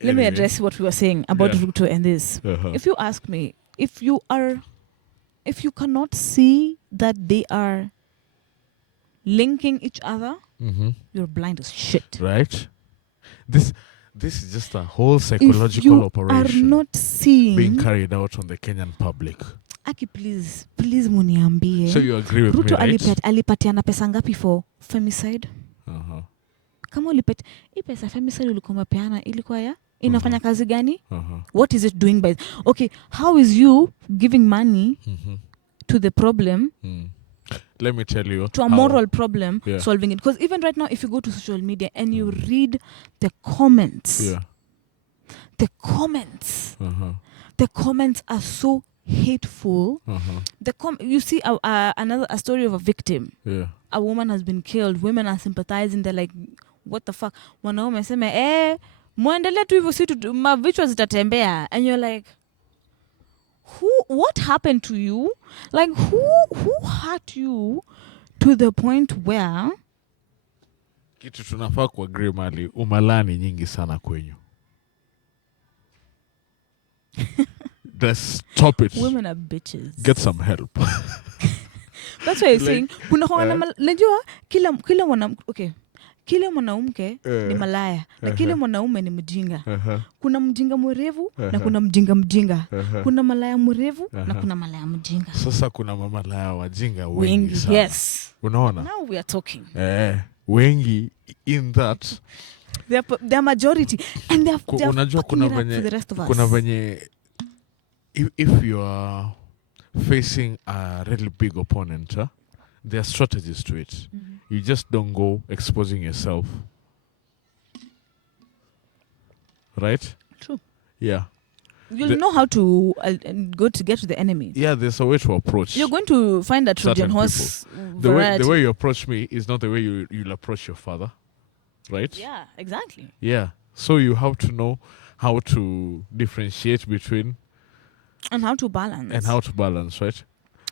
me Anyway. address what we were saying about Yeah. Ruto and this. If you ask me, if you cannot see that they are linking each other, you're blind as shit. Right? This is just a whole psychological If you operation are not seeing, being carried out on the Kenyan public. Aki, please muniambie. So you agree with Ruto me, right? alipatiana pesa ngapi for femicide? Uh-huh. Kama hii pesa femicide ulikuwa umepeana ilikuwa ya inafanya kazi gani? Uh-huh. What is it doing by? Okay, how is you giving money to the problem, Let me tell you. to a how- moral problem, Yeah. solving it? Because even right now, if you go to social media and you read the comments, Yeah. the comments are so hateful. You see a story of a victim. Yeah. A woman has been killed. Women are sympathizing. They're like, what the fuck? Wanaume sema, muendelee tu hivyo, si mavichwa zitatembea. And you're like, what happened to you? Like, who hurt you to the point where Kitu tunafaa kuagree mali, umalani nyingi sana kwenyu. Let's stop it. women are bitches? Get some help. That's why I'm Like, saying, najua kila mwanamke, kila mwanamke ni malaya na kila mwanaume ni mjinga. Kuna mjinga mwerevu na kuna mjinga. Kuna malaya mwerevu na kuna malaya mjinga. Sasa kuna mamalaya wajinga wengi sana. Yes. Unaona? Now we are talking. Wengi in that. They're majority and they're Unajua fucking it up for the rest of us. kuna venye if you are facing a really big opponent, there are strategies to it. You just don't go exposing yourself. Right? True. Yeah. You'll know how to get to the enemy. Yeah, there's a way to approach. You're going to find a Trojan certain horse the variety. way you approach me is not the way you'll approach your father, right? Yeah, exactly. Yeah. So you have to know how to differentiate between And how to balance. Right?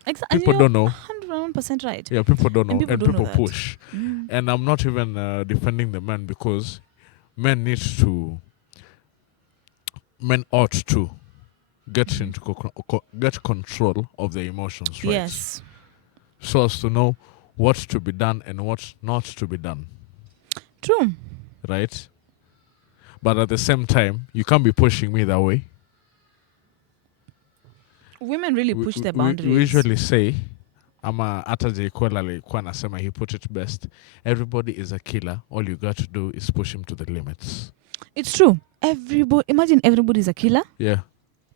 Exactly. People don't know. 101% right. Yeah, people don't know, And people don't know that. push. And I'm not even defending the men, because men ought to get into get control of their emotions, right? Yes. So as to know what to be done and what not to be done, True. right? But at the same time, you can't be pushing me that way. Women really push their We boundaries. usually say, ama hata J. alikuwa anasema, he put it best, everybody is a killer, all you got to do is push him to the limits. It's true. Imagine everybody's a killer. Yeah.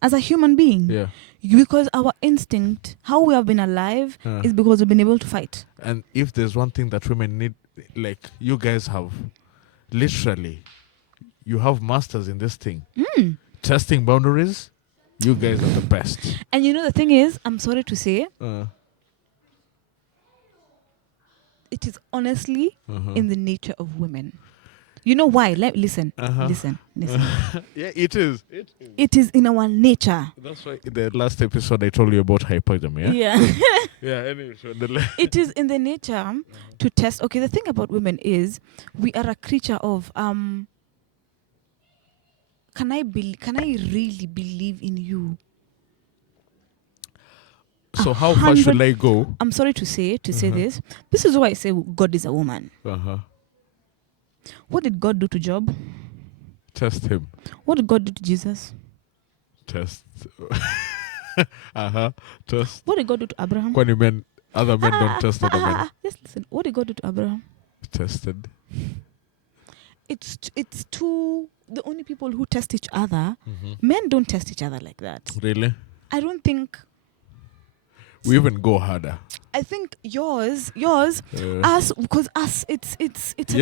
As a human being. Yeah. Because our instinct, how we have been alive, is because we've been able to fight. And if there's one thing that women need, like you guys have, literally, you have masters in this thing. Testing boundaries, you guys are the best. And you know the thing is, I'm sorry to say, it is honestly in the nature of women. You know why? Listen. Yeah, it is. It is in our nature. That's why in the last episode I told you about hypergamy. Yeah. Yeah, anyway. So it is in the nature to test. Okay, the thing about women is we are a creature of can I really believe in you? So how far should I go? I'm sorry to say this. This is why I say God is a woman. What did God do to Job? Test him. What did God do to Jesus? Test. Test. What did God do to Abraham? When other men don't test other men. Just listen. What did God do to Abraham? Tested. It's too. The only people who test each other, men don't test each other like that. Really? I don't think. We even go harder. I think yours, us, because us, it's a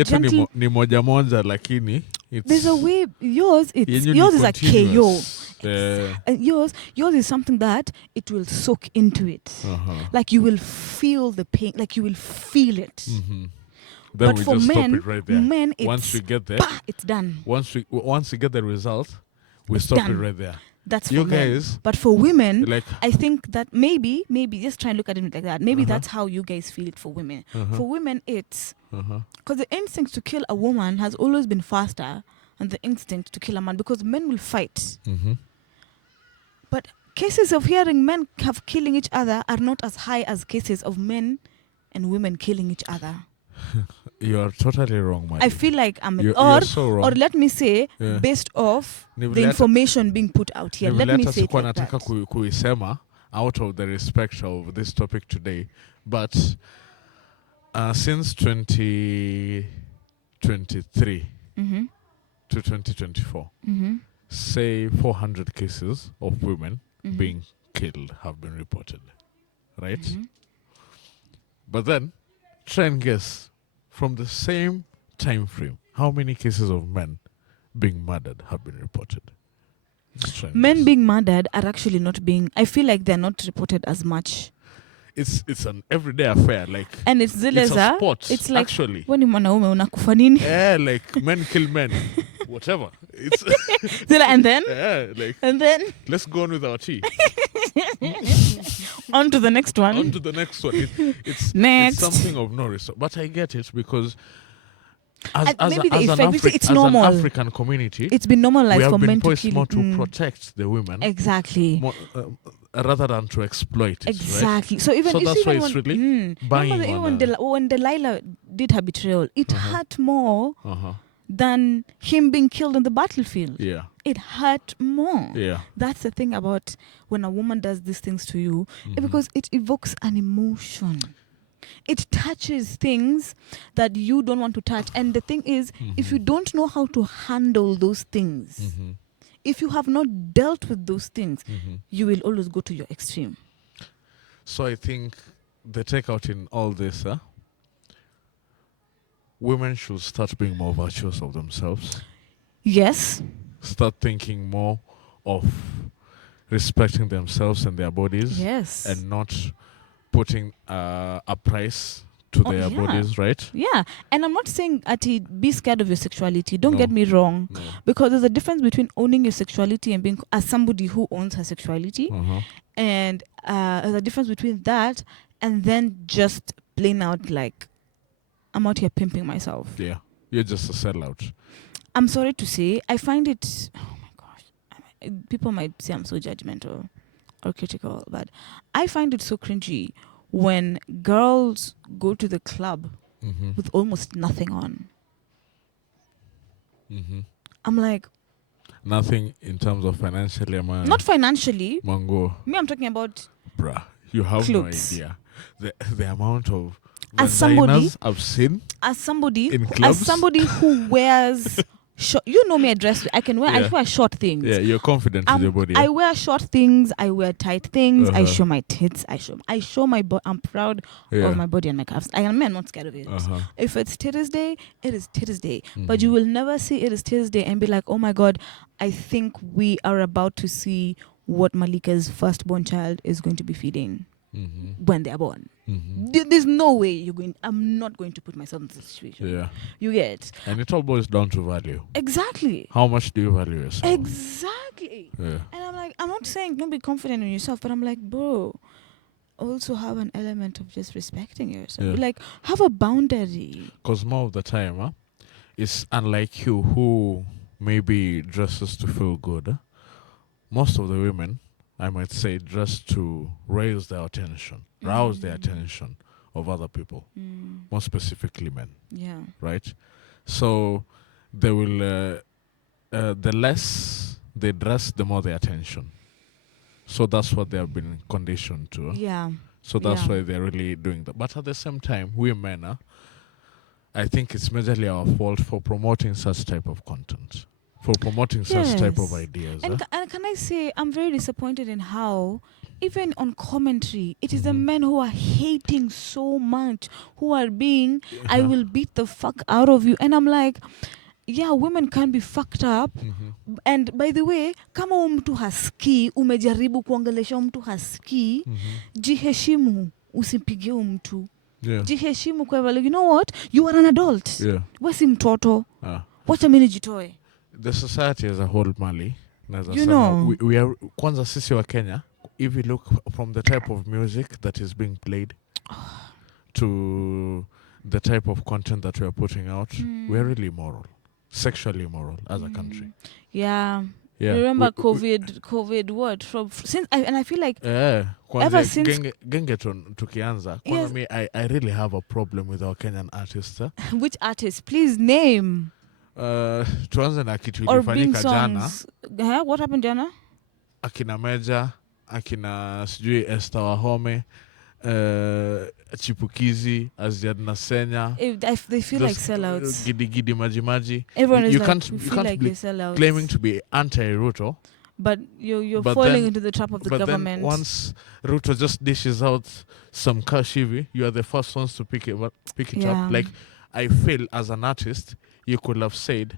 gentle. Ni moja lakini There's a way. Yours is a KO. And yours is something that it will soak into it. Like you will feel the pain. Like you will feel it. Then but we for just men, stop it right there. Men, once we get there, it's done. Once we get the result, we stop it right there. That's you for guys. Men. But for women, like, I think that maybe just try and look at it like that. Maybe that's how you guys feel it for women. For women, it's because the instinct to kill a woman has always been faster than the instinct to kill a man, because men will fight. But cases of hearing men have killing each other are not as high as cases of men and women killing each other. You are totally wrong, man. I feel like you're so wrong. Or let me say, based off the information being put out here. Let me say it like that. Kuisema out of the respect of this topic today, but since 2023 to 2024, say 400 cases of women being killed have been reported, right? But then try and guess, from the same time frame, how many cases of men being murdered have been reported? Men being murdered are actually not being. I feel like they're not reported as much. It's an everyday affair, like, and it's a sport. It's like, actually, when mwanaume unakufa nini? Yeah, like men kill men, whatever. It's and then let's go on with our tea. On to the next one. It's next. It's something of no resort. But I get it, because as an African community, it's been normalized for men to kill. More to protect the women. Exactly. More, rather than to exploit it. Exactly. Right? So that's why it's really buying when Delilah did her betrayal, it hurt more than him being killed on the battlefield. Yeah. It hurt more. Yeah. That's the thing about when a woman does these things to you, because it evokes an emotion. It touches things that you don't want to touch. And the thing is, if you don't know how to handle those things, if you have not dealt with those things, you will always go to your extreme. So I think the takeout in all this, women should start being more virtuous of themselves. Yes. Start thinking more of respecting themselves and their bodies, Yes. and not putting a price to Oh, their yeah. bodies, right? Yeah, and I'm not saying Ati be scared of your sexuality. Don't No. get me wrong, No. because there's a difference between owning your sexuality and being as somebody who owns her sexuality, and there's a difference between that and then just plain out like I'm out here pimping myself. Yeah, you're just a sellout. I'm sorry to say, I find it. Oh my gosh, people might say I'm so judgmental or critical, but I find it so cringy when girls go to the club with almost nothing on. I'm like, Nothing in terms of financially, man. not financially. Mango, Me, I'm talking about bruh, you have clothes. no idea the amount of As somebody- vaginas I've seen. as somebody In as clubs? somebody who wears short. You know me, I dress. I can wear. I Yeah. wear short things. Yeah, you're confident with your body. I wear short things. I wear tight things. I Uh-huh. show my tits. I show my body. I'm proud Yeah. of my body and my calves. I'm not scared of it. Uh-huh. If it's Titties Day, it is Titties Day. But you will never see it is Titties Day and be like, oh my God, I think we are about to see what Malika's firstborn child is going to be feeding when they are born. There's no way you're going. I'm not going to put myself in this situation. Yeah. You get And it all boils down to value. exactly. How much do you value yourself? Exactly. Yeah. And I'm like, I'm not saying don't be confident in yourself, but I'm like, bro, also have an element of just respecting yourself. Yeah. Like, have a boundary. Because more of the time, it's unlike you who maybe dresses to feel good. Most of the women, I might say, dress to raise their attention, rouse the attention of other people, more specifically men, Yeah. right? So they will, the less they dress, the more the attention. So that's what they have been conditioned to. Yeah. So that's Yeah. why they're really doing that. But at the same time, we men, I think it's majorly our fault for promoting such type of content, for promoting such type of Yes. ideas. And can I say, I'm very disappointed in how, even on commentary, it is the men who are hating so much, who are being, I will beat the fuck out of you. And I'm like, yeah, women can be fucked up. And by the way, kama mtu hasikii, umejaribu kuongelesha mtu hasikii, jiheshimu, usipigie mtu. Yeah. Jiheshimu kwa hivyo, you know what? You are an adult. Yeah. Wewe si mtoto. Ah. Wacha mimi nijitoe. The society as a whole, Mali, You know. we are kwanza sisi wa Kenya. If you look from the type of music that is being played to the type of content that we are putting out, we are really immoral, sexually immoral as a country. Yeah. Yeah. Remember We- COVID what? Since and I feel like Ever Ever since- gengeton tukianza, Yes. me, I really have a problem with our Kenyan artists. which artist? Please name. Tuanze na kitu Or being ilifanyika jana, songs. What happened jana? akina Meja, akina sijui Esther Wahome, Chipukizi, Aziad Nasenya. If they feel like sellouts. Gidi Gidi Maji Maji. Everyone is you like, can't- we you feel can't like be they sellouts. Claiming to be anti-Ruto. But you're But falling then- into the trap of the but government. then once Ruto just dishes out some cash hivi, you are the first ones to pick it Yeah. up. Like, I feel as an artist, you could have said,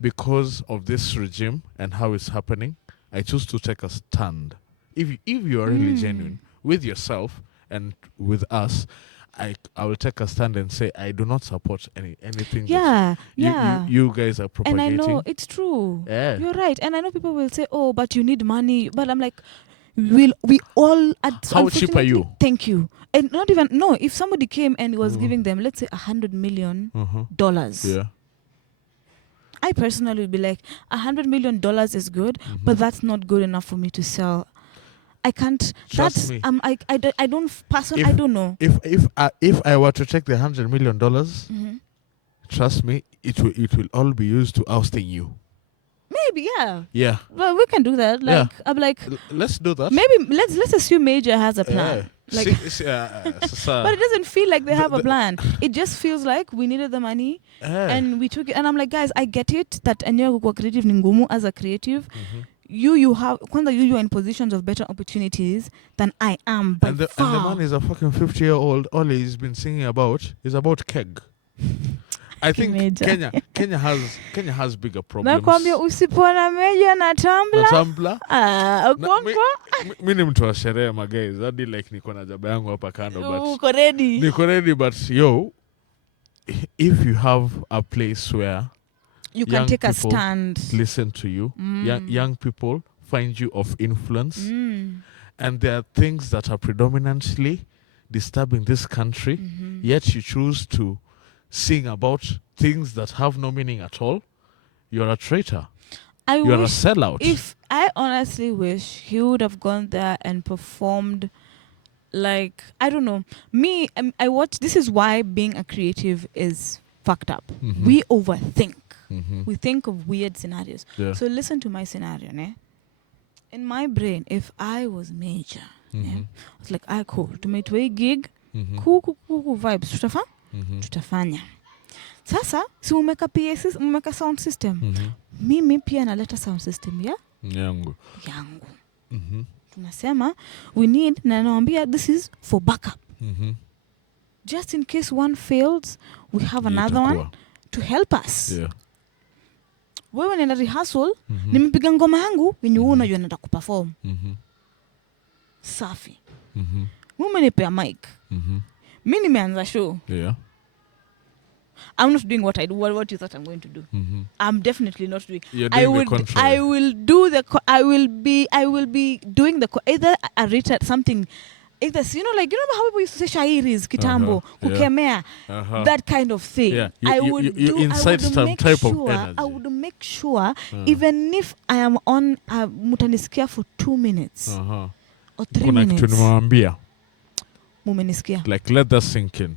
because of this regime and how it's happening, I choose to take a stand. If you are really genuine with yourself and with us, I will take a stand and say I do not support anything. Yeah, that you guys are and propagating. I know it's true. Yeah. You're right. And I know people will say, "Oh, but you need money." But I'm like, we all How cheap are you? unfortunately- Thank you. And not even no. If somebody came and was giving them, let's say, $100 million, Yeah. I personally would be like, $100 million is good, but that's not good enough for me to sell. I can't. Trust that's me. I don't personally. If- I don't know. If I were to take the $100 million, trust me, it will all be used to ousting you. Maybe yeah. Yeah. Well, we can do that. Like Yeah. I'm like, Let's do that. maybe let's assume Major has a plan. Like, but it doesn't feel like they have a plan. It just feels like we needed the money and we took it. And I'm like, guys, I get it that enyewe kukua creative ni ngumu as a creative. You have kwanza you are in positions of better opportunities than I am by and the far. man is a fucking 50-year-old. All he's been singing about is about keg. I think Kimeja. Kenya has bigger problems. Nakwambia usipona meja na Na Tumblr. Tumblr. Okonko. Mi ni mtu wa sherehe magays. Hadi like niko na jaba yangu hapa kando but Uko ready? niko ready but yo, if you have a place where You can young take a people stand. listen to you, young people find you of influence, Mm. and there are things that are predominantly disturbing this country, yet you choose to sing about things that have no meaning at all, you're a traitor. You're a sellout. If I honestly wish he would have gone there and performed, like, I don't know. Me, I watch. This is why being a creative is fucked up. We overthink. We think of weird scenarios. Yeah. So listen to my scenario, ne? In my brain, if I was major, I was like, cool. Tumeitwa hii gig, kuku vibes, tutafanya. Sasa, si umeka PA, umeka sound system. Mimi pia naleta sound system yangu. Tunasema, we need, na naambia, this is for backup. Just in case one fails, we have another one to help us. Yeah. Wewe nenda rehearsal, nimepiga ngoma yangu, yenye wewe unajua nataka kuperform. Safi. Wewe umenipea mic. Mimi nimeanza show. Yeah. I'm not doing what I do. What you thought I'm going to do. I'm definitely not doing. You're doing the contrary. I will do the. I will be doing the. Either a written something. Either like how people used to say shairis, kitambo, kukemea, that kind of thing. Yeah. I would incite some type of energy. I would make sure, even if I am on mutanisikia for 2 minutes or 3 minutes. Kuna kitu nimewambia. Mumenisikia. Like let that sink in.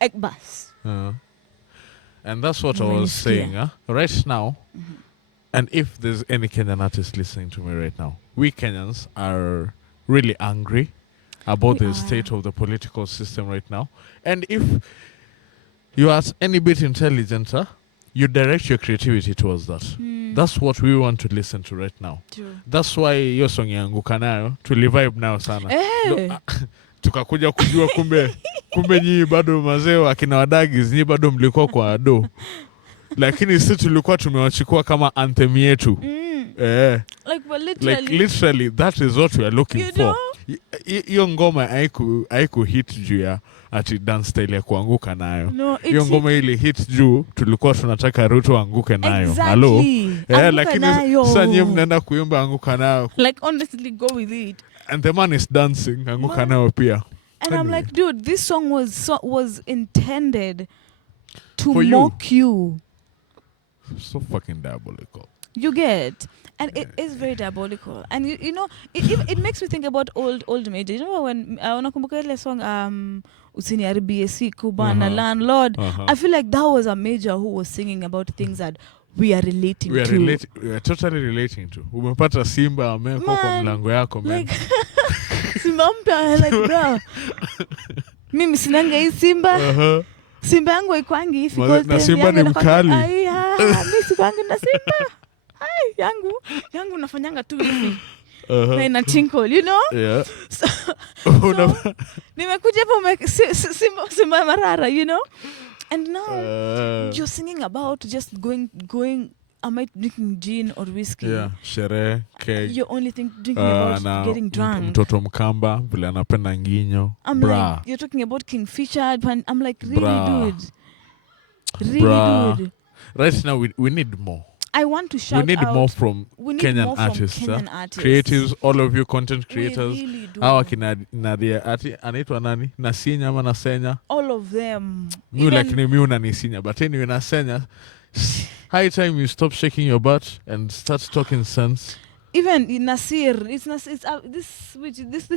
Ekbas. And that's what I was saying. Right now, and if there's any Kenyan artist listening to me right now, we Kenyans are really angry about the state of the political system right now. And if you are any bit intelligent, you direct your creativity towards that. That's what we want to listen to right now. True. That's why hiyo song yangu kanayo tulivibe nayo sana. Tukakuja kujua kumbe nyinyi bado mazeo akina wadagis nyinyi bado mlikuwa kwa ado. Lakini sisi tulikuwa tumewachukua kama anthem yetu. Like literally that is what we are looking for. Hiyo ngoma haiku hit juu ya ati dance style ya kuanguka nayo. Hiyo ngoma ile hit juu tulikuwa tunataka Ruto anguke nayo. Hello. Lakini sasa nyinyi mnaenda kuimba anguka nayo. Like honestly go with it. And the man is dancing anguka nayo pia. And I'm like, dude, this song was intended to mock you. So fucking diabolical. You get, and it is very diabolical. And you know, it makes me think about old major. You know when unakumbuka ile song usiniharibie siku bana landlord. I feel like that was a major who was singing about things that we are relating to. We are totally relating to. Umepata Simba amekuwa kwa mlango yako man. Like Simba mpya like bro. Mimi sinanga hii Simba. Simba yangu haikwangi hivi na Simba ni mkali. Mimi sikwangi na Simba. Yangu nafanyanga tu hivi. Na ina tinkle, you know? Yeah. So nimekuja hapo Simba marara, you know? And now you're singing about just going am I drinking gin or whiskey? Yeah, sherehe, keg. You're only drinking about getting drunk. Mtoto mkamba vile anapenda nginyo. I'm like, you're talking about Kingfisher. I'm like, really, dude? Really, dude? Right now, we need more. I want to shout out. We need more from Kenyan artists. Creatives, all of you content creators. We really do. Hawa kina Nadia, anaitwa nani? Nasinya ama Nasenya? All of them. Miu lakini miu na Nisinya. But anyway, Nasenya, high time you stop shaking your butt and start talking sense. Even Nasir, this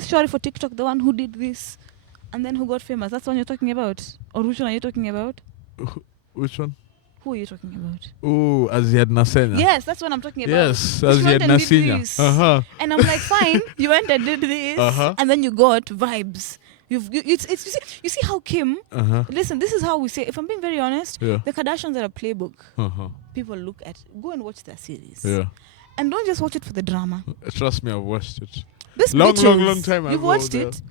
shorty for TikTok, the one who did this and then who got famous. That's what you're talking about? Or which one are you talking about? Which one? Who are you talking about? Oh, Aziad Nasenya. Yes, that's what I'm talking about. Yes, Aziad Nasenya. And I'm like, fine, you went and did this, and then you got vibes. You see how Kim. Listen, this is how we say. If I'm being very honest, the Kardashians are a playbook. People look at. Go and watch their series. Yeah. And don't just watch it for the drama. Trust me, I've watched it. This long bitches, time ago. You've watched it.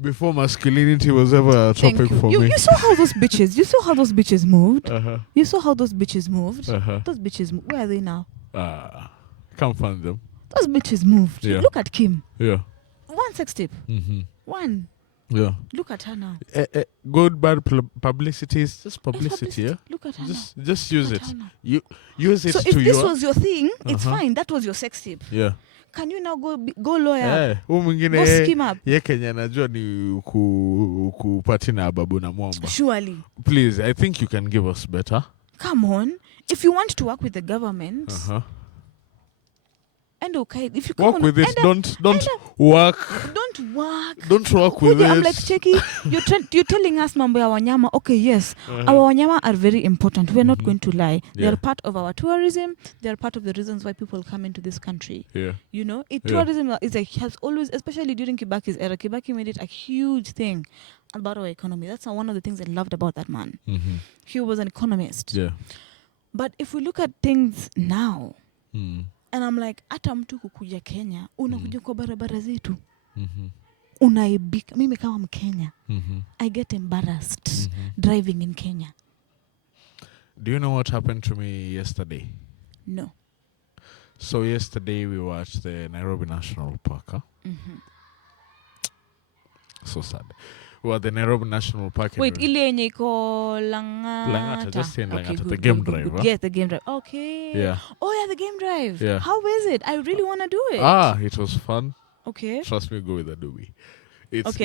before masculinity was ever a Thank topic you. for You me. saw how those bitches. You saw how those bitches moved. Uh-huh. You saw how those bitches moved. Uh-huh. Those bitches. Where are they now? Can't find them. Those bitches moved. Yeah. Look at Kim. Yeah. One sex tape. Mm-hmm. One. Yeah. Look at her now. Good, bad publicity is just publicity. Yeah. Look at her Just use Look it. at her now. You use it So to if this your. was your thing, it's Uh-huh. fine. That was your sex tape. Yeah. Can you now go lawyer? Huyu mwingine Go scheme up. ye Kenya najua ni kupati na babu na mwamba. Surely. Please, I think you can give us better. Come on. If you want to work with the government, and okay, if you work with it, don't work. Don't work. Don't work with it. I'm like, Cheki, you're telling us mambo ya wanyama. Okay, yes, our wanyama are very important. We're not going to lie. They are part of our tourism. They are part of the reasons why people come into this country. Yeah. You know, tourism has always, especially during Kibaki's era, Kibaki made it a huge thing about our economy. That's one of the things I loved about that man. Mm-hmm. He was an economist. Yeah. But if we look at things now, Mm. and I'm like, hata mtu kukuja Kenya, unakuja kwa barabara zetu. Mm-hmm. Unaibika. Mimi kama Mkenya, Mm-hmm. I get embarrassed driving in Kenya. Do you know what happened to me yesterday? No. So yesterday we watched the Nairobi National Park. Huh? Mm-hmm. So sad. We were at the Nairobi National Park. Wait, ile yenye iko Langata. Just in Langata, good, the game good, drive. good. Huh? Yes, the game drive. Okay. Yeah. Oh yeah, the game drive. Yeah. How is it? I really want to do it. It was fun. Okay. Trust me, go with Adobe. It was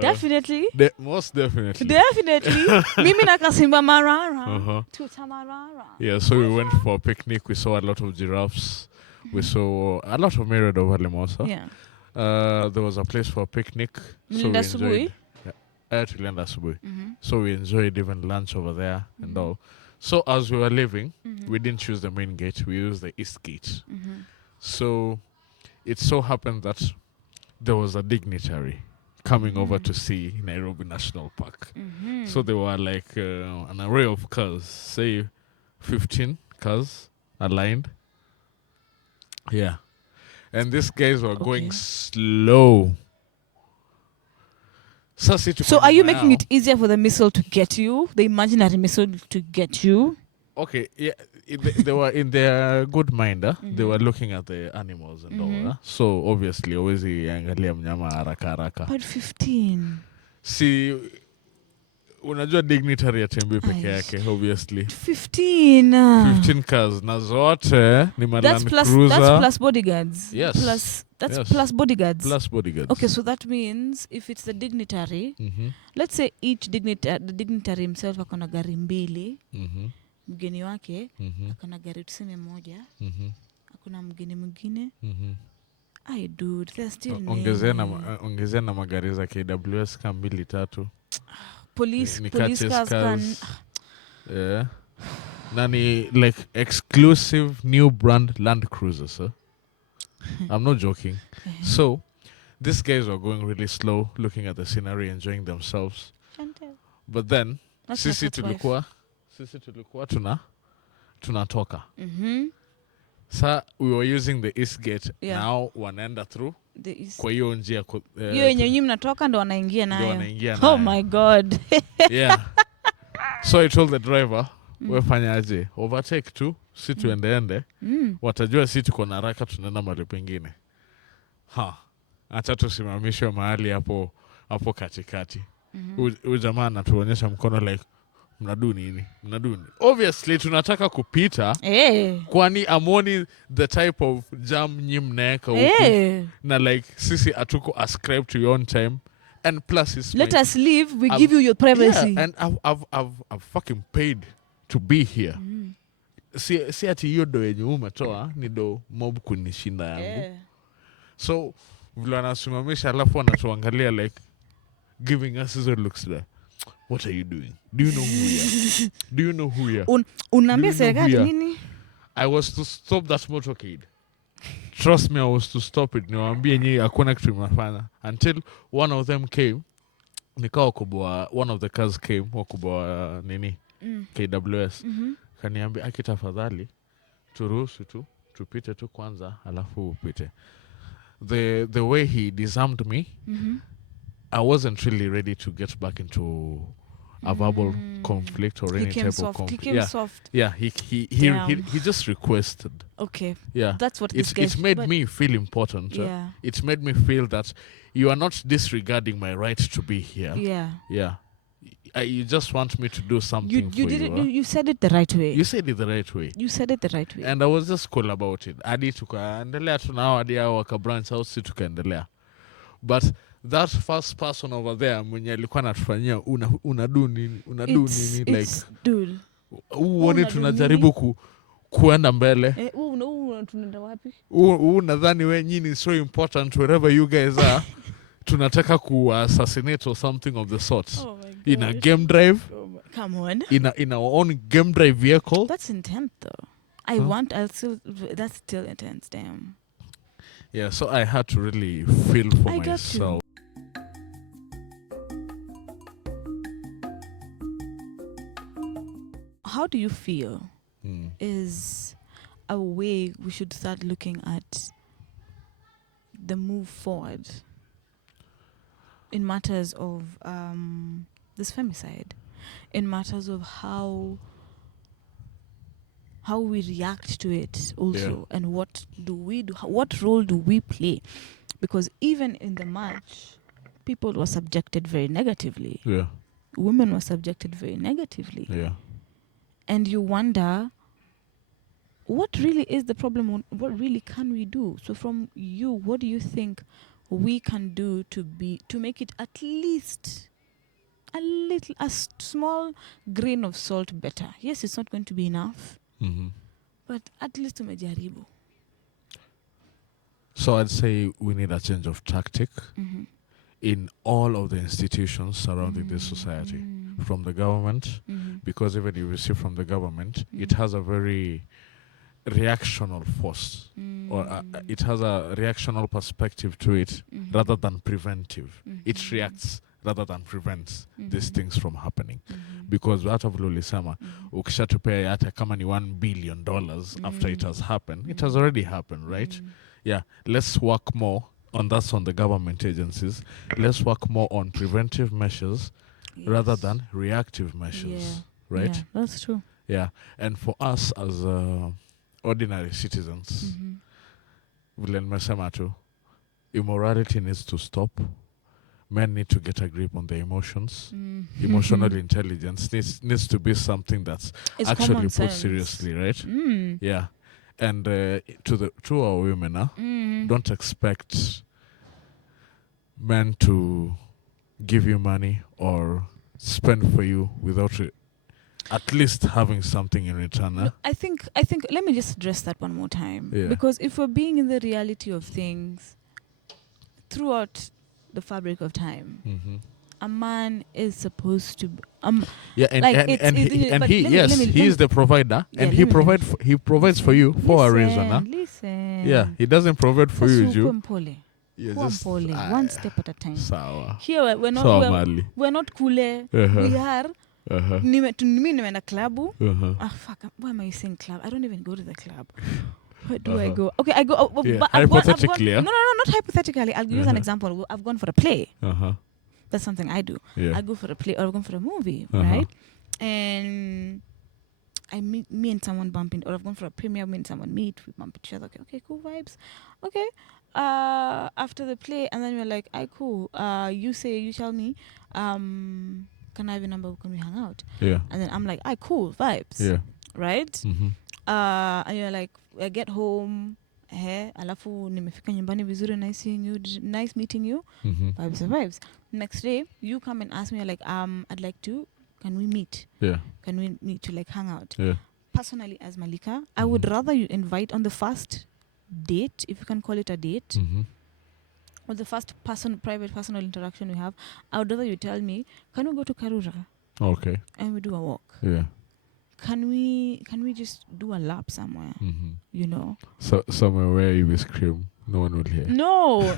definitely. Most definitely. Definitely. Mimi na Kasimba Marara. Tutamarara. Yeah, so we went for a picnic. We saw a lot of giraffes. We saw a lot of myriad of animals. Huh? Yeah. There was a place for a picnic. Mlinda Subui. Tulienda asubuhi. So we enjoyed even lunch over there and all. So as we were leaving, we didn't choose the main gate. We used the east gate. So it so happened that there was a dignitary coming over to see Nairobi National Park. So there were like an array of cars, say 15 cars aligned. Yeah. And these guys were going slow. So are you making it easier for the missile to get you? The imaginary missile to get you? Okay, yeah. They were in their good mind. They were looking at the animals and all. So obviously, always angalia mnyama haraka. But 15. See, unajua dignitary atembe peke yake, obviously. 15. 15 cars. Na zote ni Land Cruiser. That's plus bodyguards. Yes. Plus bodyguards. Plus bodyguards. Okay, so that means if it's the dignitary, let's say the dignitary himself akona gari mbili, mgeni wake akona gari tuseme moja, akona mgeni mwingine. I dude, they're still ongezea na magari za KWS kama 2-3. Police cars can. Yeah. Nani like exclusive new brand Land Cruisers, huh? I'm not joking. So, these guys were going really slow, looking at the scenery, enjoying themselves. But then, sisi tulikuwa tunatoka. So, we were using the east gate. Yeah. Now, wanaenda through. Kwa hiyo njia. Hiyo yenye nyinyi mnatoka ndo wanaingia nayo. Oh my God. Yeah. So, I told the driver, wefanyaje? Overtake tu, si tuendeende. Watajua si tuko na haraka tunaenda mahali pengine. Acha tusimamishwe mahali hapo katikati. Huyu jamaa anatuonyesha mkono like mnadu nini? Obviously tunataka kupita. Kwani amoni the type of jam nyi mnaeka huku. Na like sisi atuko ascribe to your own time. And plus let us leave, we give you your privacy. Yeah, and I've fucking paid to be here. Si ati hiyo do yenye umetoa ni do mob kunishinda yangu. So vile anasimamisha alafu anatuangalia like giving us his looks there. What are you doing? Do you know who you are? Unaambia serikali nini? I was to stop that motorcade. Trust me, I was to stop it. Niwaambie nyinyi hakuna kitu mnafanya. Until one of them came. Nikawa kubwa, one of the cars came, wakubwa nini? KWS. Kaniambia akitafadhali turuhusu tu tupite tu kwanza alafu upite. The way he disarmed me, I wasn't really ready to get back into a verbal conflict or any type of conflict. He came soft. Yeah, he just requested. Okay. Yeah. That's what this It made me feel important. Yeah. It made me feel that you are not disregarding my right to be here. Yeah. Yeah. You just want me to do something for you. Did it. You said it the right way. You said it the right way. You said it the right way. And I was just cool about it. Hadi tukaendelea tu nao hadi hao wakabranch out, si tukaendelea. But that first person over there mwenye alikuwa anatufanyia unadu nini like dude. Uone tunajaribu kuenda mbele. Tunaenda wapi? Nadhani we nyinyi so important wherever you guys are. Tunataka assassinate or something of the sort. Oh my God. In a game drive. Come on. In our own game drive vehicle. That's intense though. That's still intense, damn. Yeah, so I had to really feel for myself. How do you feel is a way we should start looking at the move forward in matters of this femicide, in matters of how we react to it also, and what do we do, what role do we play? Because even in the march, people were subjected very negatively. Yeah. Women were subjected very negatively. Yeah. And you wonder, what really is the problem? What really can we do? So from you, what do you think we can do to make it at least a small grain of salt better? Yes, it's not going to be enough, but at least tumejaribu. So I'd say we need a change of tactic in all of the institutions surrounding this society, from the government, because even if you see from the government, it has a very reactional force, or it has a reactional perspective to it, rather than preventive. It reacts rather than prevents these things from happening. Because hata vile ulisema, ukishatupea hata kama ni $1 billion after it has happened, it has already happened, right? Yeah, let's work more on the government agencies. Let's work more on preventive measures rather than reactive measures, right? Yeah, that's true. Yeah, and for us as ordinary citizens, vile nimesema tu, immorality needs to stop. Men need to get a grip on their emotions. Emotional intelligence needs to be something that's It's actually put seriously, right? Yeah. And to our women, don't expect men to give you money or spend for you without at least having something in return. No, I think let me just address that one more time. Yeah. Because if we're being in the reality of things throughout the fabric of time, a man is supposed to he is the provider, and he provides for you for a reason. Listen. Yeah, he doesn't provide for you, Ju. Yeah, one step at a time. Sawa. Here we're not kule. We are nimeenda club. Fuck, why am I saying club? I don't even go to the club. Where do I go? Okay, I go. Hypothetically, no, not hypothetically. I'll use an example. I've gone for a play. That's something I do. Yeah. I go for a play or I've gone for a movie, right? And I meet me and someone bump into, or I've gone for a premiere, me and someone meet, we bump each other. Okay, cool vibes. Okay. After the play, and then we're like, cool. You tell me, can I have your number? Can we hang out? Yeah. And then I'm like, cool vibes. Yeah. Right? And you're like, I get home, alafu nimefika nyumbani vizuri, nice seeing you, nice meeting you. Vibes. Next day, you come and ask me, like, I'd like to, can we meet? Yeah. Can we meet to like hang out? Yeah. Personally, as Malika, I would rather you invite on the first date, if you can call it a date, or the first private personal interaction we have, I would rather you tell me, can we go to Karura? Okay. And we do a walk. Yeah. Can we just do a lap somewhere? You know? So somewhere where you will scream, no one will hear. No,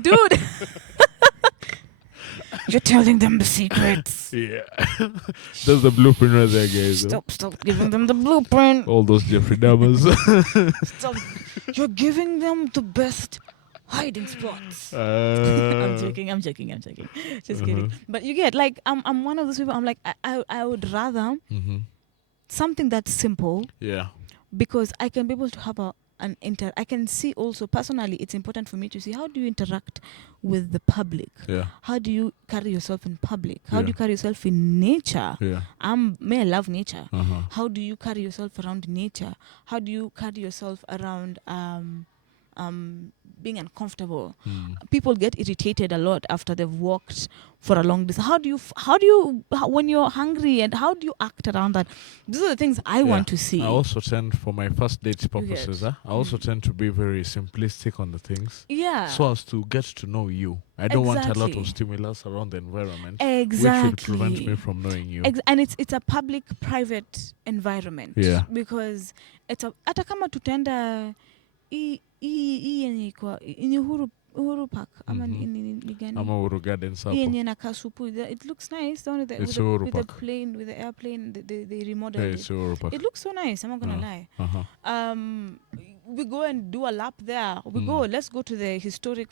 dude. You're telling them the secrets. Yeah. That's the blueprint right there, guys. Stop giving them the blueprint. All those Jeffrey Dahmers. Stop. You're giving them the best hiding spots. I'm joking. Just kidding. But you get, like, I'm one of those people. I'm like, I would rather something that's simple. Yeah. Because I can be able to have I can see also personally, it's important for me to see how do you interact with the public. Yeah. How do you carry yourself in public? How Yeah. do you carry yourself in nature? Yeah. I love nature. Uh-huh. How do you carry yourself around nature? How do you carry yourself around being uncomfortable? People get irritated a lot after they've walked for a long distance. How do you when you're hungry, and how do you act around that? These are the things I want to see. I also tend, for my first date purposes, I also tend to be very simplistic on the things. Yeah. So as to get to know you. I don't want a lot Exactly. of stimulus around the environment. Exactly. Which will prevent me from knowing you. And it's a public-private environment. Yeah. Because it's hata kama tutenda hii yenye iko ni Uhuru Park ama ni gani? Ama Uhuru Gardens hapo. Hii yenye inakaa supu. It looks nice. With the airplane, they remodeled Yeah, it's Uhuru Park. It looks so nice. I'm not gonna lie. We go and do a lap there. Let's go to the historic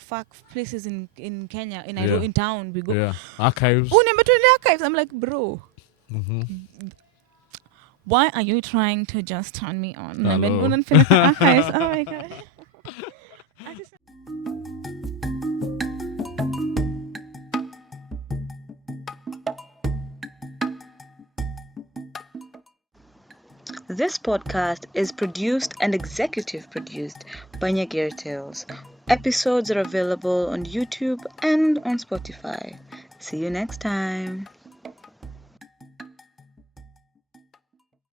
places in Kenya, in Nairobi, in town. We go. Yeah. Archives. Archives. I'm like, bro. Why are you trying to just turn me on? Hello. Archives. Oh my god. This podcast is produced and executive produced by Nyagir Tales. Episodes are available on YouTube and on Spotify. See you next time.